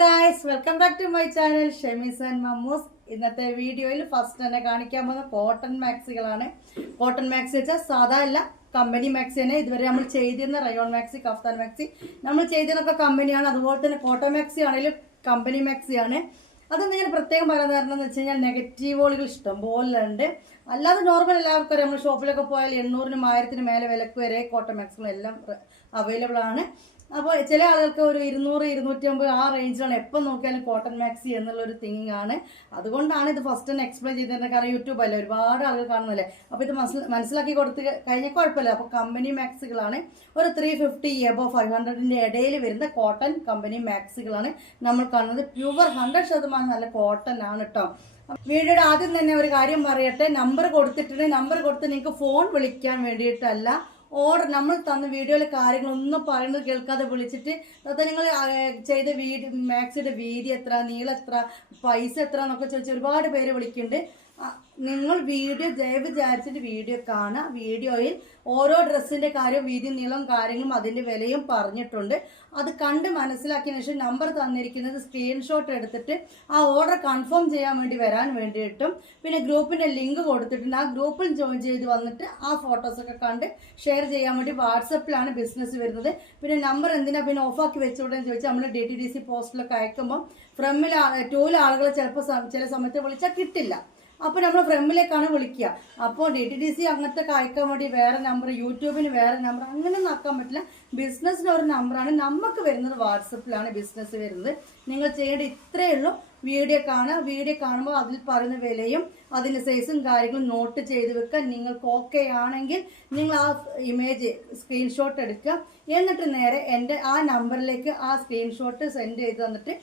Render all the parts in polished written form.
Guys, welcome back to my channel Shemees and Mammoos. ഇന്നത്തെ വീഡിയോയിൽ first തന്നെ കാണിക്കാൻ പോകുന്ന കോട്ടൺ മാക്സികളാണ്. കോട്ടൺ മാക്സി വെച്ചാൽ സാധാ അല്ല, കമ്പനി മാക്സി തന്നെ. ഇതുവരെ നമ്മൾ ചെയ്തിരുന്ന റയോൺ മാക്സി, കഫ്താൻ മാക്സി നമ്മൾ ചെയ്തിരുന്നൊക്കെ കമ്പനിയാണ്. അതുപോലെ തന്നെ കോട്ടൺ മാക്സി ആണെങ്കിലും കമ്പനി മാക്സിയാണ്. അതെന്തെങ്കിലും പ്രത്യേകം പറയുന്ന കാരണം എന്ന് വെച്ച് കഴിഞ്ഞാൽ നെഗറ്റീവുകൾ ഇഷ്ടം പോലെ ഉണ്ട്. അല്ലാതെ നോർമൽ എല്ലാവർക്കും അറിയാം, നമ്മൾ ഷോപ്പിലൊക്കെ പോയാൽ 800-നും 1000-നും മേലെ വിലക്ക് വരെ കോട്ടൺ മാക്സികളും എല്ലാം അവൈലബിൾ ആണ്. അപ്പോൾ ചില ആളുകൾക്ക് ഒരു 200-250 ആ റേഞ്ചിലാണ് എപ്പോൾ നോക്കിയാലും കോട്ടൺ മാക്സി എന്നുള്ളൊരു തിങ്കിങ് ആണ്. അതുകൊണ്ടാണ് ഇത് ഫസ്റ്റ് തന്നെ എക്സ്പ്ലെയിൻ ചെയ്തിരുന്നത്. കാരണം യൂട്യൂബ് അല്ലേ, ഒരുപാട് ആളുകൾ കാണുന്നില്ലേ. അപ്പോൾ ഇത് മനസ്സിലാക്കി കൊടുത്ത് കഴിഞ്ഞാൽ കുഴപ്പമില്ല. അപ്പോൾ കമ്പനി മാക്സികളാണ്. ഒരു 350 എബോ 500-ന്റെ ഇടയിൽ വരുന്ന കോട്ടൺ കമ്പനി മാക്സികളാണ് നമ്മൾ കാണുന്നത്. പ്യുവർ 100% നല്ല കോട്ടൺ ആണ് കേട്ടോ. വീഡിയോയുടെ ആദ്യം തന്നെ ഒരു കാര്യം പറയട്ടെ, നമ്പർ കൊടുത്തിട്ടുണ്ട്. നമ്പർ കൊടുത്ത് നിങ്ങൾക്ക് ഫോൺ വിളിക്കാൻ വേണ്ടിയിട്ടല്ല, ഓർഡർ നമ്മൾ തന്ന വീഡിയോയിൽ കാര്യങ്ങളൊന്നും പറയുന്നത് കേൾക്കാതെ വിളിച്ചിട്ട് അത് നിങ്ങൾ ചെയ്ത മാക്സിയുടെ വീതി എത്ര, നീളം എത്ര, പൈസ എത്ര എന്നൊക്കെ ചോദിച്ച് ഒരുപാട് പേര് വിളിക്കുന്നുണ്ട്. നിങ്ങൾ വീഡിയോ ദയവ് വിചാരിച്ചിട്ട് വീഡിയോ കാണുക. വീഡിയോയിൽ ഓരോ ഡ്രസ്സിന്റെ കാര്യവും വീതിയും നീളവും കാര്യങ്ങളും അതിന്റെ വിലയും പറഞ്ഞിട്ടുണ്ട്. അത് കണ്ട് മനസ്സിലാക്കിയതിനു ശേഷം നമ്പർ തന്നിരിക്കുന്നത് സ്ക്രീൻഷോട്ട് എടുത്തിട്ട് ആ ഓർഡർ കൺഫേം ചെയ്യാൻ വേണ്ടി വരാൻ വേണ്ടിയിട്ടും പിന്നെ ഗ്രൂപ്പിന്റെ ലിങ്ക് കൊടുത്തിട്ടുണ്ട്. ആ ഗ്രൂപ്പിൽ ജോയിൻ ചെയ്ത് വന്നിട്ട് ആ ഫോട്ടോസൊക്കെ കണ്ട് ഷെയർ ചെയ്യാൻ വേണ്ടി വാട്സപ്പിലാണ് ബിസിനസ് വരുന്നത്. പിന്നെ നമ്പർ എന്തിനാ പിന്നെ ഓഫാക്കി വെച്ചുകൂടെന്ന് ചോദിച്ചാൽ നമ്മൾ DTDC പോസ്റ്റിലൊക്കെ അയക്കുമ്പോൾ ഫ്രമിൽ 2 ആളുകൾ ചിലപ്പോൾ ചില സമയത്ത് വിളിച്ചാൽ കിട്ടില്ല. അപ്പോൾ നമ്മൾ ഫ്രമിലേക്കാണ് വിളിക്കുക. അപ്പോൾ DTDC അങ്ങനത്തെ അയക്കാൻ വേണ്ടി വേറെ നമ്പർ, യൂട്യൂബിന് വേറെ നമ്പർ, അങ്ങനെയൊന്നും ആക്കാൻ പറ്റില്ല. ബിസിനസ്സിന് ഒരു നമ്പറാണ്. നമുക്ക് വരുന്നത് വാട്സപ്പിലാണ് ബിസിനസ് വരുന്നത്. നിങ്ങൾ ചെയ്യേണ്ട ഇത്രയേ ഉള്ളൂ. വീഡിയോ കാണുക. വീഡിയോ കാണുമ്പോൾ അതിൽ പറയുന്ന വിലയും അതിൻ്റെ സൈസും കാര്യങ്ങളും നോട്ട് ചെയ്ത് വെക്കുക. നിങ്ങൾക്ക് ഓക്കെ ആണെങ്കിൽ നിങ്ങൾ ആ ഇമേജ് സ്ക്രീൻഷോട്ട് എടുക്കുക. എന്നിട്ട് നേരെ എൻ്റെ ആ നമ്പറിലേക്ക് ആ സ്ക്രീൻഷോട്ട് സെൻഡ് ചെയ്ത് തന്നിട്ട്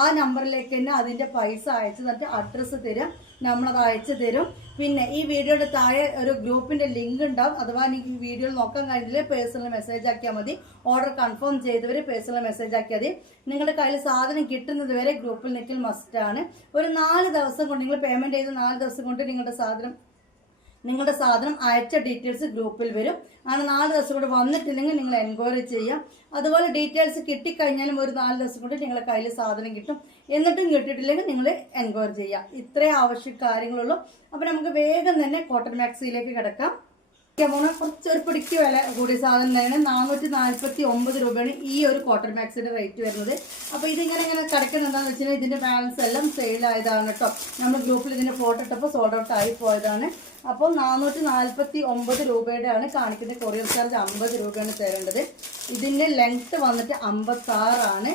ആ നമ്പറിലേക്ക് തന്നെ അതിൻ്റെ പൈസ അയച്ചു തന്നിട്ട് അഡ്രസ്സ് തരും, നമ്മളത് അയച്ചു തരും. പിന്നെ ഈ വീഡിയോയുടെ താഴെ ഒരു ഗ്രൂപ്പിൻ്റെ ലിങ്ക് ഉണ്ടാവും. അഥവാ എനിക്ക് വീഡിയോയിൽ നോക്കാൻ കഴിഞ്ഞില്ലേ പേഴ്സണൽ മെസ്സേജ് ആക്കിയാൽ മതി. ഓർഡർ കൺഫേം ചെയ്തവർ പേഴ്സണൽ മെസ്സേജ് ആക്കിയാൽ മതി. നിങ്ങളുടെ കയ്യിൽ സാധനം കിട്ടുന്നത് വരെ ഗ്രൂപ്പിൽ നിൽക്കൽ മസ്റ്റാണ്. ഒരു 4 ദിവസം കൊണ്ട്, നിങ്ങൾ പേയ്മെൻറ്റ് ചെയ്ത് 4 ദിവസം കൊണ്ട് നിങ്ങളുടെ സാധനം അയച്ച ഡീറ്റെയിൽസ് ഗ്രൂപ്പിൽ വരും. അങ്ങനെ 4 ദിവസം കൊണ്ട് വന്നിട്ടില്ലെങ്കിൽ നിങ്ങൾ എൻക്വയറി ചെയ്യാം. അതുപോലെ ഡീറ്റെയിൽസ് കിട്ടിക്കഴിഞ്ഞാലും ഒരു 4 ദിവസം കൊണ്ട് നിങ്ങളുടെ കയ്യിൽ സാധനം കിട്ടും. എന്നിട്ടും കിട്ടിയിട്ടില്ലെങ്കിൽ നിങ്ങൾ എൻക്വയറി ചെയ്യാം. ഇത്രേ ആവശ്യ കാര്യങ്ങളുള്ളൂ. അപ്പോൾ നമുക്ക് വേഗം തന്നെ കോട്ടൺ മാക്സിയിലേക്ക് കിടക്കാം. കുറച്ചൊരു പിടിക്ക് വില കൂടിയ സാധനം തന്നെയാണ്. 449 രൂപയാണ് ഈ ഒരു കോട്ടൺ മാക്സിയുടെ റേറ്റ് വരുന്നത്. അപ്പോൾ ഇതിങ്ങനെ കിടക്കുന്നത് എന്താണെന്ന് വെച്ചാൽ ഇതിൻ്റെ ബാലൻസ് എല്ലാം സെയിലായതാണ് കേട്ടോ. നമ്മൾ ഗ്രൂപ്പിൽ ഇതിൻ്റെ ഫോട്ടോ ഇട്ടപ്പോൾ സോൾഡ് ഔട്ട് ആയി പോയതാണ്. അപ്പോൾ 449 രൂപയുടെ ആണ് കാണിക്കുന്നത്. കൊറിയർ ചാർജ് 50 രൂപയാണ് തരേണ്ടത്. ഇതിൻ്റെ ലെങ്ത്ത് വന്നിട്ട് 56 ആണ്,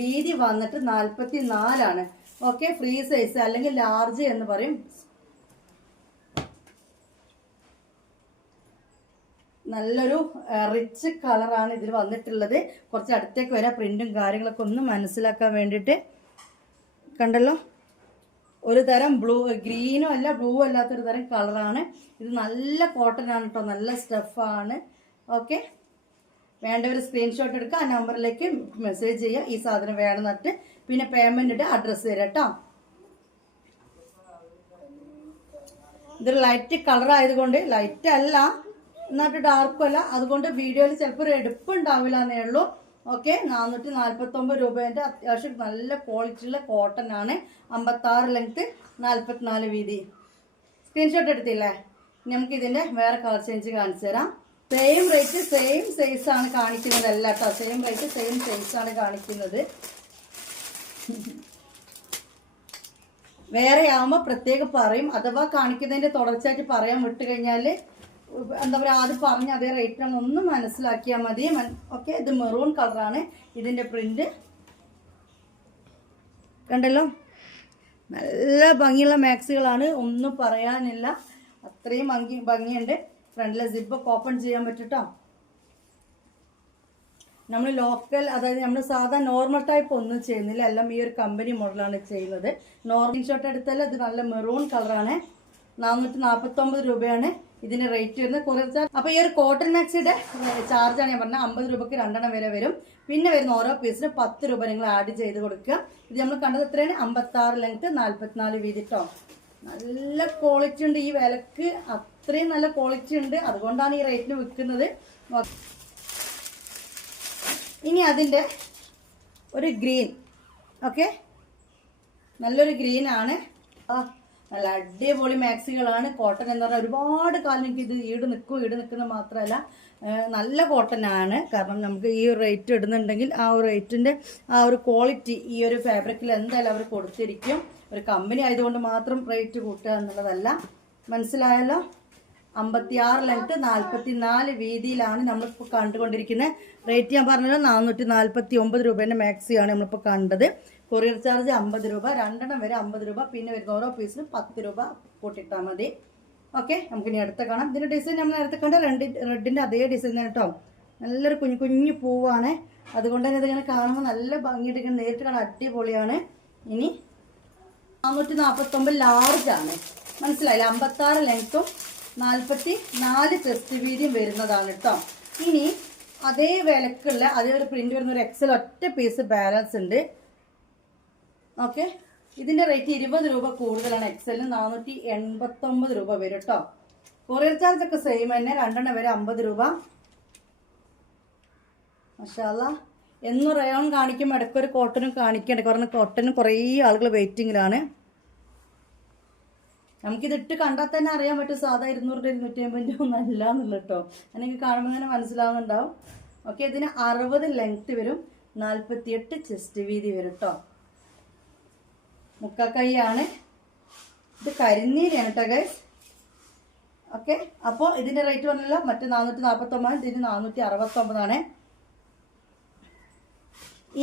വീതി വന്നിട്ട് 44 ആണ്. ഓക്കെ, ഫ്രീ സൈസ് അല്ലെങ്കിൽ ലാർജ് എന്ന് പറയും. നല്ലൊരു റിച്ച് കളറാണ് ഇതിൽ വന്നിട്ടുള്ളത്. കുറച്ച് അടുത്തേക്ക് വരാം, പ്രിന്റും കാര്യങ്ങളൊക്കെ ഒന്ന് മനസ്സിലാക്കാൻ വേണ്ടിയിട്ട്. കണ്ടല്ലോ, ഒരു തരം ബ്ലൂ, ഗ്രീനും അല്ല ബ്ലൂ അല്ലാത്തൊരു തരം കളറാണ് ഇത്. നല്ല കോട്ടൺ ആണ് കേട്ടോ, നല്ല സ്റ്റഫാണ്. ഓക്കെ, വേണ്ടവർ സ്ക്രീൻഷോട്ട് എടുക്കുക, ആ നമ്പറിലേക്ക് മെസ്സേജ് ചെയ്യുക ഈ സാധനം വേണമെന്നിട്ട്. പിന്നെ പേയ്മെൻറ്റിൻ്റെ അഡ്രസ്സ് തരാം കേട്ടോ. ഇതൊരു ലൈറ്റ് കളർ ആയതുകൊണ്ട്, ലൈറ്റ് അല്ല എന്നിട്ട് ഡാർക്കും അല്ല, അതുകൊണ്ട് വീഡിയോയിൽ ചിലപ്പോൾ ഒരു എടുപ്പുണ്ടാവില്ല എന്നേ ഉള്ളൂ. ഓക്കെ, 449 രൂപേൻ്റെ അത്യാവശ്യം നല്ല ക്വാളിറ്റിയുള്ള കോട്ടൺ ആണ്. 56 ലെങ്ത്ത്, 44 വീതി. സ്ക്രീൻഷോട്ട് എടുത്തില്ലേ? നമുക്ക് ഇതിൻ്റെ വേറെ കളർ ചേഞ്ച് കാണിച്ചു തരാം. സെയിം റേറ്റ് സെയിം സൈസാണ് കാണിക്കുന്നത്. അല്ല കേട്ടോ, സെയിം റേറ്റ് സെയിം സൈസാണ് കാണിക്കുന്നത്. വേറെ ആകുമ്പോൾ പ്രത്യേകം പറയും. അഥവാ കാണിക്കുന്നതിൻ്റെ തുടർച്ചയായിട്ട് പറയാൻ വിട്ട് കഴിഞ്ഞാൽ എന്താ പറയുക, അത് പറഞ്ഞ അതേ റേറ്റിനാണ്, ഒന്ന് മനസ്സിലാക്കിയാൽ മതി. ഓക്കെ, ഇത് മെറൂൺ കളറാണ് ഇതിൻ്റെ പ്രിന്റ്. കണ്ടല്ലോ, നല്ല ഭംഗിയുള്ള മാക്സികളാണ്, ഒന്നും പറയാനില്ല. അത്രയും ഭംഗിയുണ്ട്. ഫ്രണ്ടിലെ സിപ്പൊക്കെ ഓപ്പൺ ചെയ്യാൻ പറ്റൂട്ടോ. നമ്മൾ ലോക്കൽ, അതായത് നമ്മൾ സാധാ നോർമൽ ടൈപ്പ് ഒന്നും ചെയ്യുന്നില്ല, എല്ലാം ഈ ഒരു കമ്പനി മോഡലാണ് ചെയ്യുന്നത്. നോർമൽ ഷോട്ട് എടുത്താൽ ഇത് നല്ല മെറൂൺ കളറാണ്. 449 രൂപയാണ് ഇതിന്റെ റേറ്റ് വരുന്നത്. Courier charge. അപ്പോൾ ഈ ഒരു കോട്ടൺ മാക്സിയുടെ ചാർജാണ് ഞാൻ പറഞ്ഞത്. 50 രൂപയ്ക്ക് 2 വില വരും. പിന്നെ വരുന്ന ഓരോ പീസിന് 10 രൂപ നിങ്ങൾ ആഡ് ചെയ്ത് കൊടുക്കുക. ഇത് നമ്മൾ കണ്ടത് എത്രയാണ്? 56 ലെങ്ത്ത്, 44 വീതി കേട്ടോ. നല്ല ക്വാളിറ്റി ഉണ്ട് ഈ വിലക്ക്, അത്രയും നല്ല ക്വാളിറ്റി ഉണ്ട്. അതുകൊണ്ടാണ് ഈ റേറ്റിന് വിൽക്കുന്നത്. ഇനി അതിൻ്റെ ഒരു ഗ്രീൻ ഓക്കെ, നല്ലൊരു ഗ്രീനാണ്. നല്ല അടിപൊളി മാക്സികളാണ്. കോട്ടൺ എന്ന് പറഞ്ഞാൽ ഒരുപാട് കാലം എനിക്ക് ഇത് ഈട് നിൽക്കുന്നത് മാത്രമല്ല നല്ല കോട്ടനാണ്. കാരണം നമുക്ക് ഈ റേറ്റ് ഇടുന്നുണ്ടെങ്കിൽ ആ ഒരു റേറ്റിൻ്റെ ആ ഒരു ക്വാളിറ്റി ഈ ഒരു ഫാബ്രിക്കിൽ എന്തായാലും അവർ കൊടുത്തിരിക്കും. ഒരു കമ്പനി ആയതുകൊണ്ട് മാത്രം റേറ്റ് കൂട്ടുക എന്നുള്ളതല്ല. മനസ്സിലായല്ലോ? 56 ലെങ്ത്ത് 44 വീതിയിലാണ് നമ്മളിപ്പോൾ കണ്ടുകൊണ്ടിരിക്കുന്നത്. റേറ്റ് ഞാൻ പറഞ്ഞല്ലോ 449 രൂപേൻ്റെ മാക്സിയാണ് നമ്മളിപ്പോൾ കണ്ടത്. കൊറിയർ ചാർജ് 50 രൂപ, രണ്ടെണ്ണം വരെ 50 രൂപ, പിന്നെ വരുന്ന ഓരോ പീസിനും 10 രൂപ കൂട്ടിയിട്ടാൽ മതി. ഓക്കെ, നമുക്കിനി അടുത്ത കാണാം. ഇതിൻ്റെ ഡിസൈൻ നമ്മൾ നേരത്തെ കണ്ട റെഡിൻ്റെ അതേ ഡിസൈൻ കേട്ടോ. നല്ലൊരു കുഞ്ഞു പൂവാണ്. അതുകൊണ്ട് തന്നെ ഇതിങ്ങനെ കാണുമ്പോൾ നല്ല ഭംഗിയിട്ട് ഇങ്ങനെ നേരിട്ട് കാണാൻ അടിപൊളിയാണ്. ഇനി 449 ലാർജാണ്. മനസ്സിലായില്ല? 56 ലെങ്ത്തും 44 ചെസ്റ്റ് വീതിയും വരുന്നതാണ് കേട്ടോ. ഇനി അതേ വിലക്കുള്ള അതേ ഒരു പ്രിന്റ് വരുന്ന ഒരു എക്സൽ ഒറ്റ പീസ് ബാലൻസ് ഉണ്ട്. ഓക്കെ, ഇതിന്റെ റേറ്റ് 20 രൂപ കൂടുതലാണ്. എക്സലിന് 489 രൂപ വരും കേട്ടോ. കൊറിയർ ചാർജ് ഒക്കെ സെയിം തന്നെ, രണ്ടെണ്ണം വരെ 50 രൂപ. മാഷാഅല്ലാ. എന്നും റയോൺ കാണിക്കുമ്പോൾ ഇടയ്ക്കൊരു കോട്ടനും കാണിക്കേണ്ട, കാരണം കോട്ടനും കുറേ ആളുകൾ വെയിറ്റിങ്ങിലാണ്. നമുക്കിതിട്ട് കണ്ടാൽ തന്നെ അറിയാൻ പറ്റും സാധാ 200 250 ഒന്നും അല്ല എന്നുള്ളത് കേട്ടോ. എനിക്ക് കാണുമ്പോൾ ഇങ്ങനെ മനസ്സിലാവുന്നുണ്ടാവും. ഓക്കെ, ഇതിന് 60 ലെങ്ത്ത് വരും, 48 ചെസ്റ്റ് വീതി വരും കേട്ടോ. മുക്കക്കൈയാണ്. ഇത് കരിനീരയാണ് കേട്ടോ ഗൈസ്. ഓക്കെ, അപ്പോൾ ഇതിൻ്റെ റേറ്റ് പറഞ്ഞല്ലോ, മറ്റേ 449, ഇതിന് 469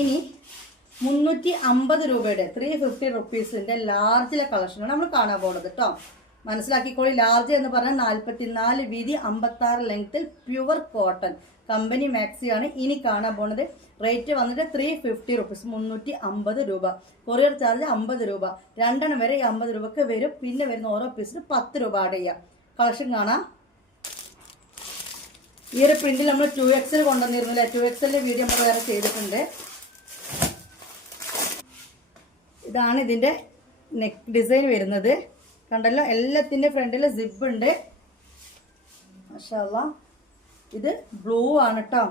ഇനി 350 രൂപയുടെ 350 റുപ്പീസിൻ്റെ ലാർജിലെ കളക്ഷനാണ് നമ്മൾ കാണാൻ പോകുന്നത് കേട്ടോ. മനസ്സിലാക്കിക്കോളി. ലാർജ് എന്ന് പറഞ്ഞാൽ 44 വീതി 56 ലെങ്ത്തിൽ പ്യുവർ കോട്ടൺ കമ്പനി മാക്സിയാണ് ഇനി കാണാൻ പോകുന്നത്. റേറ്റ് വന്നിട്ട് 350 റുപ്പീസ്, 350 രൂപ. കൊറിയർ ചാർജ് 50 രൂപ. രണ്ടെണ്ണം വരെ 50 രൂപക്ക് വരും. പിന്നെ വരുന്ന ഓരോ പീസിന് 10 രൂപ ആഡ് ചെയ്യാം. കളക്ഷൻ കാണാം. ഈ ഒരു പ്രിന്റിൽ നമ്മൾ 2XL കൊണ്ടുവന്നിരുന്നില്ല. 2XLന്റെ വീഡിയോ നമ്മൾ വേറെ ചെയ്തിട്ടുണ്ട്. ഇതാണ് ഇതിൻ്റെ നെക്ക് ഡിസൈൻ വരുന്നത്. കണ്ടല്ലോ, എല്ലാത്തിൻ്റെ ഫ്രണ്ടിൽ സിബ് ഉണ്ട്. മാഷാഅല്ലാ. ഇത് ബ്ലൂ ആണ് കേട്ടോ.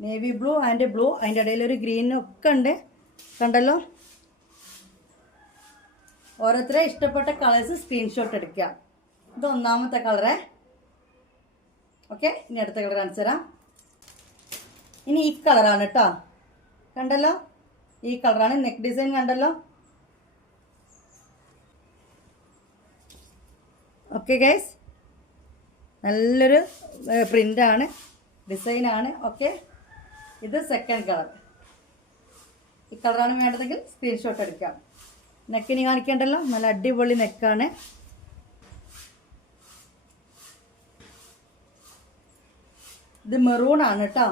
നേവി ബ്ലൂ ആൻഡ് ബ്ലൂ, അതിൻ്റെ ഇടയിൽ ഒരു ഗ്രീൻ ഒക്കെ ഉണ്ട്. കണ്ടല്ലോ. ഓരോരുത്തരെ ഇഷ്ടപ്പെട്ട കളേഴ്സ് സ്ക്രീൻഷോട്ട് എടുക്കുക. ഇത് ഒന്നാമത്തെ കളറേ. ഓക്കെ, ഇനി അടുത്ത കളർ കാണിച്ചു തരാം. ഇനി ഈ കളറാണ് കേട്ടോ. കണ്ടല്ലോ, ഈ കളറാണ്. നെക്ക് ഡിസൈൻ കണ്ടല്ലോ. ഓക്കെ ഗൈസ്, നല്ലൊരു പ്രിൻ്റാണ്, ഡിസൈനാണ്. ഓക്കെ, ഇത് സെക്കൻഡ് കളർ. ഈ കളറാണ് വേണ്ടതെങ്കിൽ സ്ക്രീൻഷോട്ട് എടുക്കാം. നെക്കിന് കാണിക്കേണ്ടല്ലോ, നല്ല അടിപൊളി നെക്കാണ്. ഇത് മെറൂൺ ആണ് കേട്ടോ.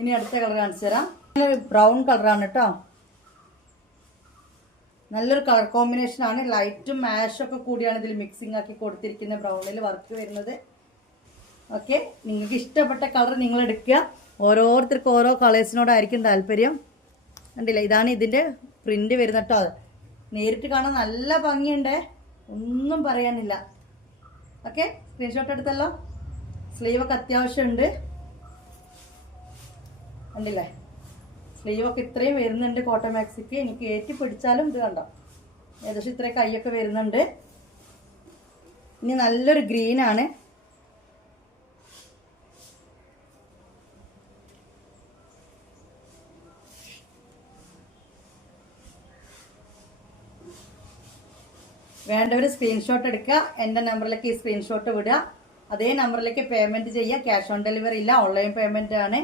ഇനി അടുത്ത കളർ കാണിച്ചു തരാം. ബ്രൗൺ കളറാണ് കേട്ടോ. നല്ലൊരു കളർ കോമ്പിനേഷൻ ആണ്. ലൈറ്റും മാഷൊക്കെ കൂടിയാണ് ഇതിൽ മിക്സിംഗ് ആക്കി കൊടുത്തിരിക്കുന്ന ബ്രൗണിൽ വർക്ക് വരുന്നത്. ഓക്കെ, നിങ്ങൾക്ക് ഇഷ്ടപ്പെട്ട കളർ നിങ്ങൾ എടുക്കുക. ഓരോരുത്തർക്കും ഓരോ കളേഴ്സിനോടായിരിക്കും താല്പര്യം. കണ്ടില്ല, ഇതാണ് ഇതിൻ്റെ പ്രിന്റ് വരുന്നത് കേട്ടോ. നേരിട്ട് കാണാൻ നല്ല ഭംഗിയുണ്ട്, ഒന്നും പറയാനില്ല. ഓക്കെ, സ്ക്രീൻഷോട്ട് എടുത്തല്ലോ. സ്ലീവൊക്കെ അത്യാവശ്യമുണ്ട്. കണ്ടില്ലേ, സ്ലീവൊക്കെ ഇത്രയും വരുന്നുണ്ട് കോട്ടൺ മാക്സിക്ക്. എനിക്ക് ഏറ്റി പിടിച്ചാലും ഇത് കണ്ടോ, ഏകദേശം ഇത്രയും കൈയൊക്കെ വരുന്നുണ്ട്. ഇനി നല്ലൊരു ഗ്രീനാണ്. വേണ്ടവർ സ്ക്രീൻഷോട്ട് എടുക്കുക. എൻ്റെ നമ്പറിലേക്ക് ഈ സ്ക്രീൻഷോട്ട് വിടുക. അതേ നമ്പറിലേക്ക് പേയ്മെൻറ്റ് ചെയ്യുക. ക്യാഷ് ഓൺ ഡെലിവറി ഇല്ല, ഓൺലൈൻ പേയ്മെൻ്റ് ആണ്.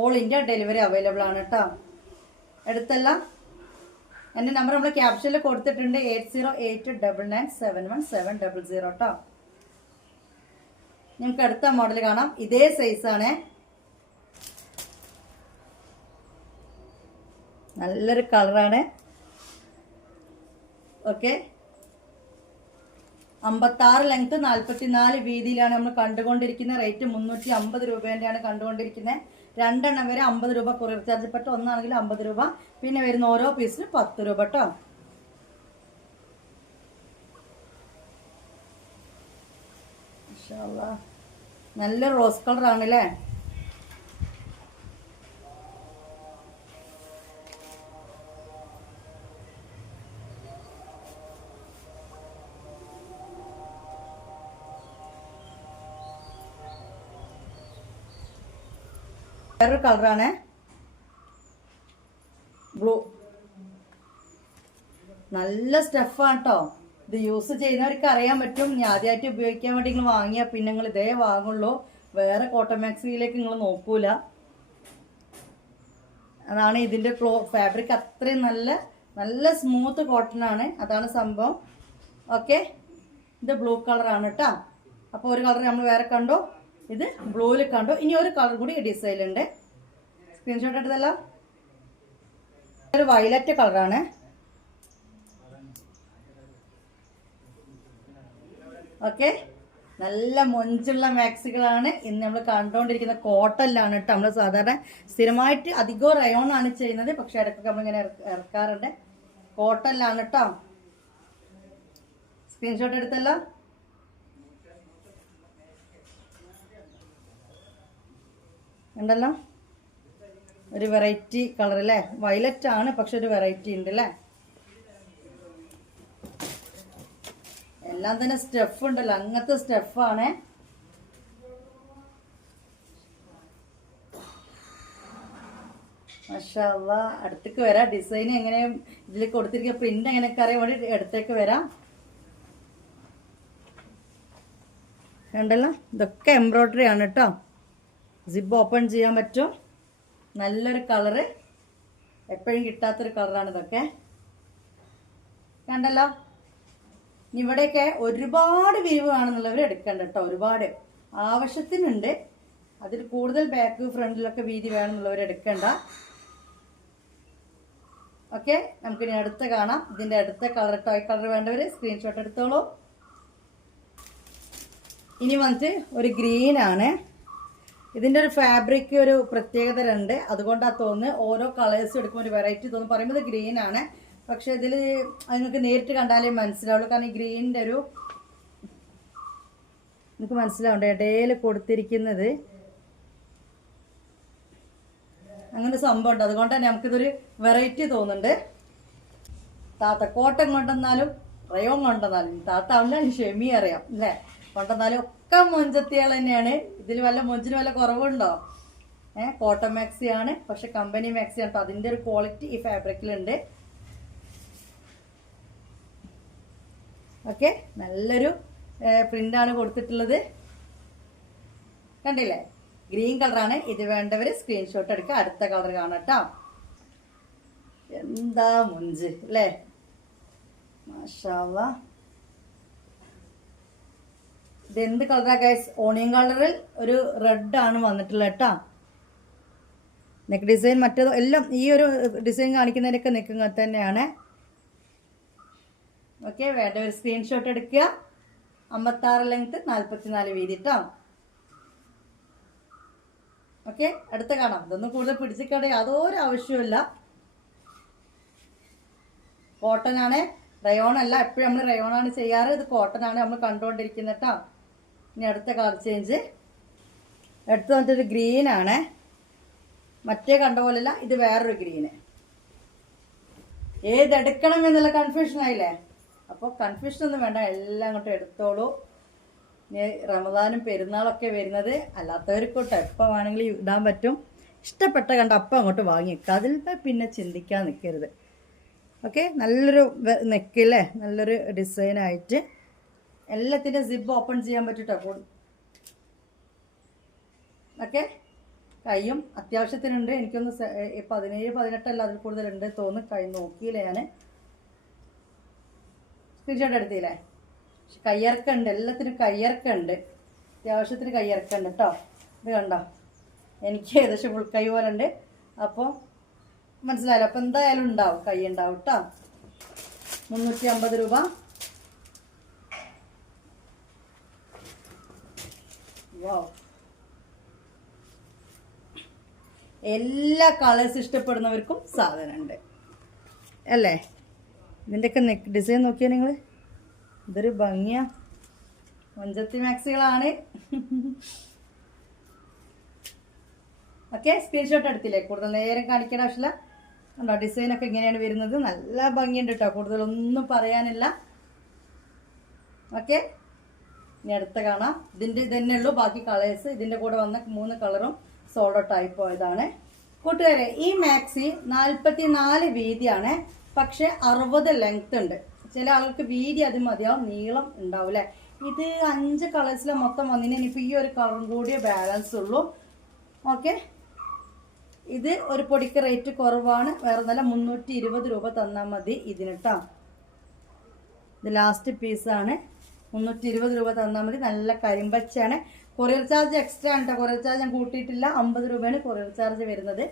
ഓൾ ഇന്ത്യ ഡെലിവറി അവൈലബിൾ ആണ് കേട്ടോ. എടുത്തല്ല. എൻ്റെ നമ്പർ നമ്മൾ ക്യാപ്ഷനിൽ കൊടുത്തിട്ടുണ്ട്, 8089971700 കേട്ടോ. നമുക്ക് അടുത്ത മോഡൽ കാണാം. ഇതേ സൈസാണ്. നല്ലൊരു കളറാണ്. ഓക്കെ, 56 ലെങ്ത്ത് 44 വീതിയിലാണ് നമ്മൾ കണ്ടുകൊണ്ടിരിക്കുന്നത്. റേറ്റ് 350 രൂപേൻ്റെയാണ് കണ്ടുകൊണ്ടിരിക്കുന്നത്. രണ്ടെണ്ണം വരെ 50 രൂപ കൊറിയർ ചാർജ് പെട്ട്, ഒന്നാണെങ്കിൽ 50 രൂപ. പിന്നെ വരുന്ന ഓരോ പീസിന് 10 രൂപ കേട്ടോ. നല്ല റോസ് കളറാണ് അല്ലേ. വേറൊരു കളറാണ് ബ്ലൂ. നല്ല സ്റ്റഫാണ് കേട്ടോ. ഇത് യൂസ് ചെയ്യുന്നവർക്ക് അറിയാൻ പറ്റും. ഞാൻ ആദ്യമായിട്ട് ഉപയോഗിക്കാൻ വേണ്ടി നിങ്ങൾ വാങ്ങിയാൽ പിന്നെ നിങ്ങൾ ഇതേ വാങ്ങുള്ളൂ. വേറെ കോട്ടൺ മാക്സിയിലേക്ക് നിങ്ങൾ നോക്കൂല. അതാണ് ഇതിൻ്റെ ഫാബ്രിക് അത്രയും നല്ല സ്മൂത്ത് കോട്ടൺ ആണ്. അതാണ് സംഭവം. ഓക്കെ, ഇത് ബ്ലൂ കളറാണ് കേട്ടോ. അപ്പോൾ ഒരു കളർ നമ്മൾ വേറെ കണ്ടു, ഇത് ബ്ലൂവിൽ കണ്ടു. ഇനി ഒരു കളർ കൂടി ഡിസൈനുണ്ട്. സ്ക്രീൻഷോട്ട് എടുത്തല്ലോ. ഒരു വയലറ്റ് കളറാണ്. ഓക്കെ, നല്ല മൊഞ്ചുള്ള മാക്സികളാണ് ഇന്ന് നമ്മൾ കണ്ടുകൊണ്ടിരിക്കുന്ന. കോട്ടണിലാണ് കേട്ടോ. നമ്മൾ സാധാരണ സ്ഥിരമായിട്ട് അധികവും റയോൺ ആണ് ചെയ്യുന്നത്, പക്ഷെ ഇടയ്ക്കൊക്കെ നമ്മളിങ്ങനെ ഇറക്കാറുണ്ട്. കോട്ടണിലാണ് കേട്ടോ. സ്ക്രീൻഷോട്ട് എടുത്തല്ലോ. ഉണ്ടല്ലോ, ഒരു വെറൈറ്റി കളർ അല്ലേ. വയലറ്റ് ആണ്, പക്ഷെ ഒരു വെറൈറ്റി ഉണ്ട് അല്ലേ. എല്ലാം തന്നെ സ്റ്റെഫ് ഉണ്ടല്ലോ, അങ്ങനത്തെ സ്റ്റെഫാണ്. മാഷാ അല്ലാ. അടുത്തേക്ക് വരാം. ഡിസൈൻ എങ്ങനെ ഇതിൽ കൊടുത്തിരിക്കുക, പ്രിന്റ് എങ്ങനെയൊക്കെ അറിയാൻ വേണ്ടി അടുത്തേക്ക് വരാം. കണ്ടല്ലോ, ഇതൊക്കെ എംബ്രോയിഡറി ആണ് കേട്ടോ. സിബ് ഓപ്പൺ ചെയ്യാൻ പറ്റും. നല്ലൊരു കളറ്, എപ്പോഴും കിട്ടാത്തൊരു കളറാണ് ഇതൊക്കെ. കണ്ടല്ലോ, ഇവിടെയൊക്കെ ഒരുപാട് വിരിവ് ആണെന്നുള്ളവർ എടുക്കണ്ട കേട്ടോ. ഒരുപാട് ആവശ്യത്തിനുണ്ട്. അതിൽ കൂടുതൽ ബാക്ക് ഫ്രണ്ടിലൊക്കെ വീതി വേണമെന്നുള്ളവർ എടുക്കണ്ട. ഓക്കെ, നമുക്കിനി അടുത്ത കാണാം. ഇതിൻ്റെ അടുത്ത കളർ ടോയ് കളർ വേണ്ടവർ സ്ക്രീൻഷോട്ട് എടുത്തോളൂ. ഇനി വന്നിട്ട് ഒരു ഗ്രീൻ ആണ്. ഇതിൻ്റെ ഒരു ഫാബ്രിക് ഒരു പ്രത്യേകത ഉണ്ട്. അതുകൊണ്ടാണ് തോന്നുന്നത് ഓരോ കളേഴ്സും എടുക്കുമ്പോൾ ഒരു വെറൈറ്റി തോന്നും. പറയുമ്പോൾ ഇത് ഗ്രീൻ ആണ്, പക്ഷെ ഇതിൽ നിങ്ങൾക്ക് നേരിട്ട് കണ്ടാലേ മനസ്സിലാവുള്ളൂ. കാരണം ഈ ഗ്രീനിൻ്റെ ഒരു നിങ്ങൾക്ക് മനസ്സിലാവുണ്ട് ഇടയിൽ കൊടുത്തിരിക്കുന്നത് അങ്ങനെ സംഭവം ഉണ്ട്. അതുകൊണ്ട് തന്നെ നമുക്കിതൊരു വെറൈറ്റി തോന്നുന്നുണ്ട്. താത്ത കോട്ടൺ കൊണ്ടുവന്നാലും റയോൺ കൊണ്ടുവന്നാലും, താത്ത അവനാണ് ഷെമി അറിയാം അല്ലേ, കൊണ്ടുവന്നാലും ഒക്കെ മൊഞ്ചത്തിയാൾ തന്നെയാണ്. ഇതിൽ വല്ല മൊഞ്ചിന് വല്ല കുറവുണ്ടോ? കോട്ടൺ മാക്സി ആണ്, പക്ഷെ കമ്പനി മാക്സി ആണ്. അപ്പം അതിൻ്റെ ഒരു ക്വാളിറ്റി ഈ ഫാബ്രിക്കിലുണ്ട്. ഓക്കെ, നല്ലൊരു പ്രിൻ്റാണ് കൊടുത്തിട്ടുള്ളത്. കണ്ടില്ലേ, ഗ്രീൻ കളറാണ്. ഇത് വേണ്ടവർ സ്ക്രീൻഷോട്ട് എടുക്കുക. അടുത്ത കളർ കാണാം കേട്ടോ. എന്താ മുഞ്ച് അല്ലേ, മാഷാ അല്ലാ. ഇതെന്ത് കളറാ ഗൈസ്? ഓണിയൻ കളറിൽ ഒരു റെഡ് ആണ് വന്നിട്ടുള്ളത് കേട്ടോ. നെക്ക് ഡിസൈൻ മറ്റേതോ എല്ലാം ഈ ഒരു ഡിസൈൻ കാണിക്കുന്നതിനൊക്കെ നെക്ക് തന്നെയാണ്. ഓക്കെ, വേണ്ട ഒരു സ്ക്രീൻഷോട്ട് എടുക്കുക. 56 ലെങ്ത്, 44 വീതി കേട്ടോ. ഓക്കെ, അടുത്ത കാണാം. ഇതൊന്നും കൂടുതൽ പിടിച്ചിക്കേണ്ട യാതൊരു ആവശ്യമില്ല. കോട്ടൺ ആണ്, റയോൺ അല്ല. എപ്പോഴും നമ്മൾ റയോൺ ആണ് ചെയ്യാറ്. ഇത് കോട്ടൺ ആണ് നമ്മൾ കണ്ടുകൊണ്ടിരിക്കുന്നത് കേട്ടോ. ഇനി അടുത്ത കളർ ചേഞ്ച്. അടുത്ത് വന്നിട്ടൊരു ഗ്രീൻ ആണ്. മറ്റേ കണ്ട പോലെയല്ല, ഇത് വേറൊരു ഗ്രീന്. ഏതെടുക്കണം എന്നുള്ള കൺഫ്യൂഷൻ ആയില്ലേ? അപ്പോൾ കൺഫ്യൂഷൻ ഒന്നും വേണ്ട, എല്ലാം അങ്ങോട്ട് എടുത്തോളൂ. റമദാനും പെരുന്നാളൊക്കെ വരുന്നത് അല്ലാത്തവർക്കൊട്ട് എപ്പോൾ വേണമെങ്കിലും ഇടാൻ പറ്റും. ഇഷ്ടപ്പെട്ട കണ്ട അപ്പം അങ്ങോട്ട് വാങ്ങിക്കുക. അതിൽ പിന്നെ ചിന്തിക്കാൻ നിൽക്കരുത്. ഓക്കെ, നല്ലൊരു നെക്കില്ലേ, നല്ലൊരു ഡിസൈനായിട്ട് എല്ലാത്തിൻ്റെ സിബ് ഓപ്പൺ ചെയ്യാൻ പറ്റൂട്ടോ. ഓക്കെ, കൈയും അത്യാവശ്യത്തിനുണ്ട്. എനിക്കൊന്ന് 17-18 അല്ല അതിൽ കൂടുതലുണ്ട് തോന്നുന്നു. കൈ നോക്കിയില്ല ഞാൻ, സ്ക്രീൻഷോട്ട് എടുത്തില്ലേ. പക്ഷെ കയ്യിറക്കുണ്ട്, എല്ലാത്തിനും കയ്യിറക്കുണ്ട്. അത്യാവശ്യത്തിന് കയ്യിറക്കുണ്ട് കേട്ടോ. ഇത് കണ്ടോ, എനിക്ക് ഏകദേശം ഫുൾ കൈ പോലെ ഉണ്ട്. അപ്പോൾ മനസ്സിലായല്ലോ. അപ്പോൾ എന്തായാലും ഉണ്ടാവും, കൈ ഉണ്ടാവും കേട്ടോ. 350 രൂപ. വാവ്, എല്ലാ കളേഴ്സ് ഇഷ്ടപ്പെടുന്നവർക്കും സാധനമുണ്ട് അല്ലേ. ഇതിൻ്റെയൊക്കെ നെക്ക് ഡിസൈൻ നോക്കിയാൽ നിങ്ങൾ, ഇതൊരു ഭംഗിയാ. മൊഞ്ചത്തി മാക്സികളാണ്. ഓക്കെ, സ്ക്രീൻഷോട്ട് എടുത്തില്ലേ, കൂടുതൽ നേരം കാണിക്കേണ്ട ആവശ്യമില്ല. കണ്ടോ, ഡിസൈനൊക്കെ ഇങ്ങനെയാണ് വരുന്നത്. നല്ല ഭംഗിയുണ്ട് കേട്ടോ, കൂടുതലൊന്നും പറയാനില്ല. ഓക്കെ, ഇനി അടുത്ത കാണാം. ഇത് തന്നെ ഉള്ളൂ ബാക്കി കളേഴ്സ്. ഇതിൻ്റെ കൂടെ വന്ന 3 കളറും സോൾഡ് ഔട്ട് ആയി പോയതാണ്. കൂട്ടുകാരെ, ഈ മാക്സി 44 വീതിയാണ്, പക്ഷെ 60 ലെങ്ത് ഉണ്ട്. ചില ആൾക്ക് വീതി അത് മതിയാവും, നീളം ഉണ്ടാവില്ലേ. ഇത് 5 കളേഴ്സിലെ മൊത്തം വന്നിന്. ഇനിയിപ്പോൾ ഈ ഒരു കളറും കൂടിയേ ബാലൻസ് ഉള്ളൂ. ഓക്കെ, ഇത് ഒരു പൊടിക്ക് റേറ്റ് കുറവാണ്, വേറെ നല്ല 320 രൂപ തന്നാൽ മതി ഇതിന് കേട്ടോ. ഇത് ലാസ്റ്റ് പീസാണ്, 320 രൂപ തന്നാൽ മതി. നല്ല കരിമ്പച്ചയാണ്. കൊറിയർ ചാർജ് എക്സ്ട്രാ ആണ് കേട്ടോ, കൊറിയർ ചാർജ് ഞാൻ കൂട്ടിയിട്ടില്ല. 50 രൂപയാണ് കൊറിയർ ചാർജ് വരുന്നത്.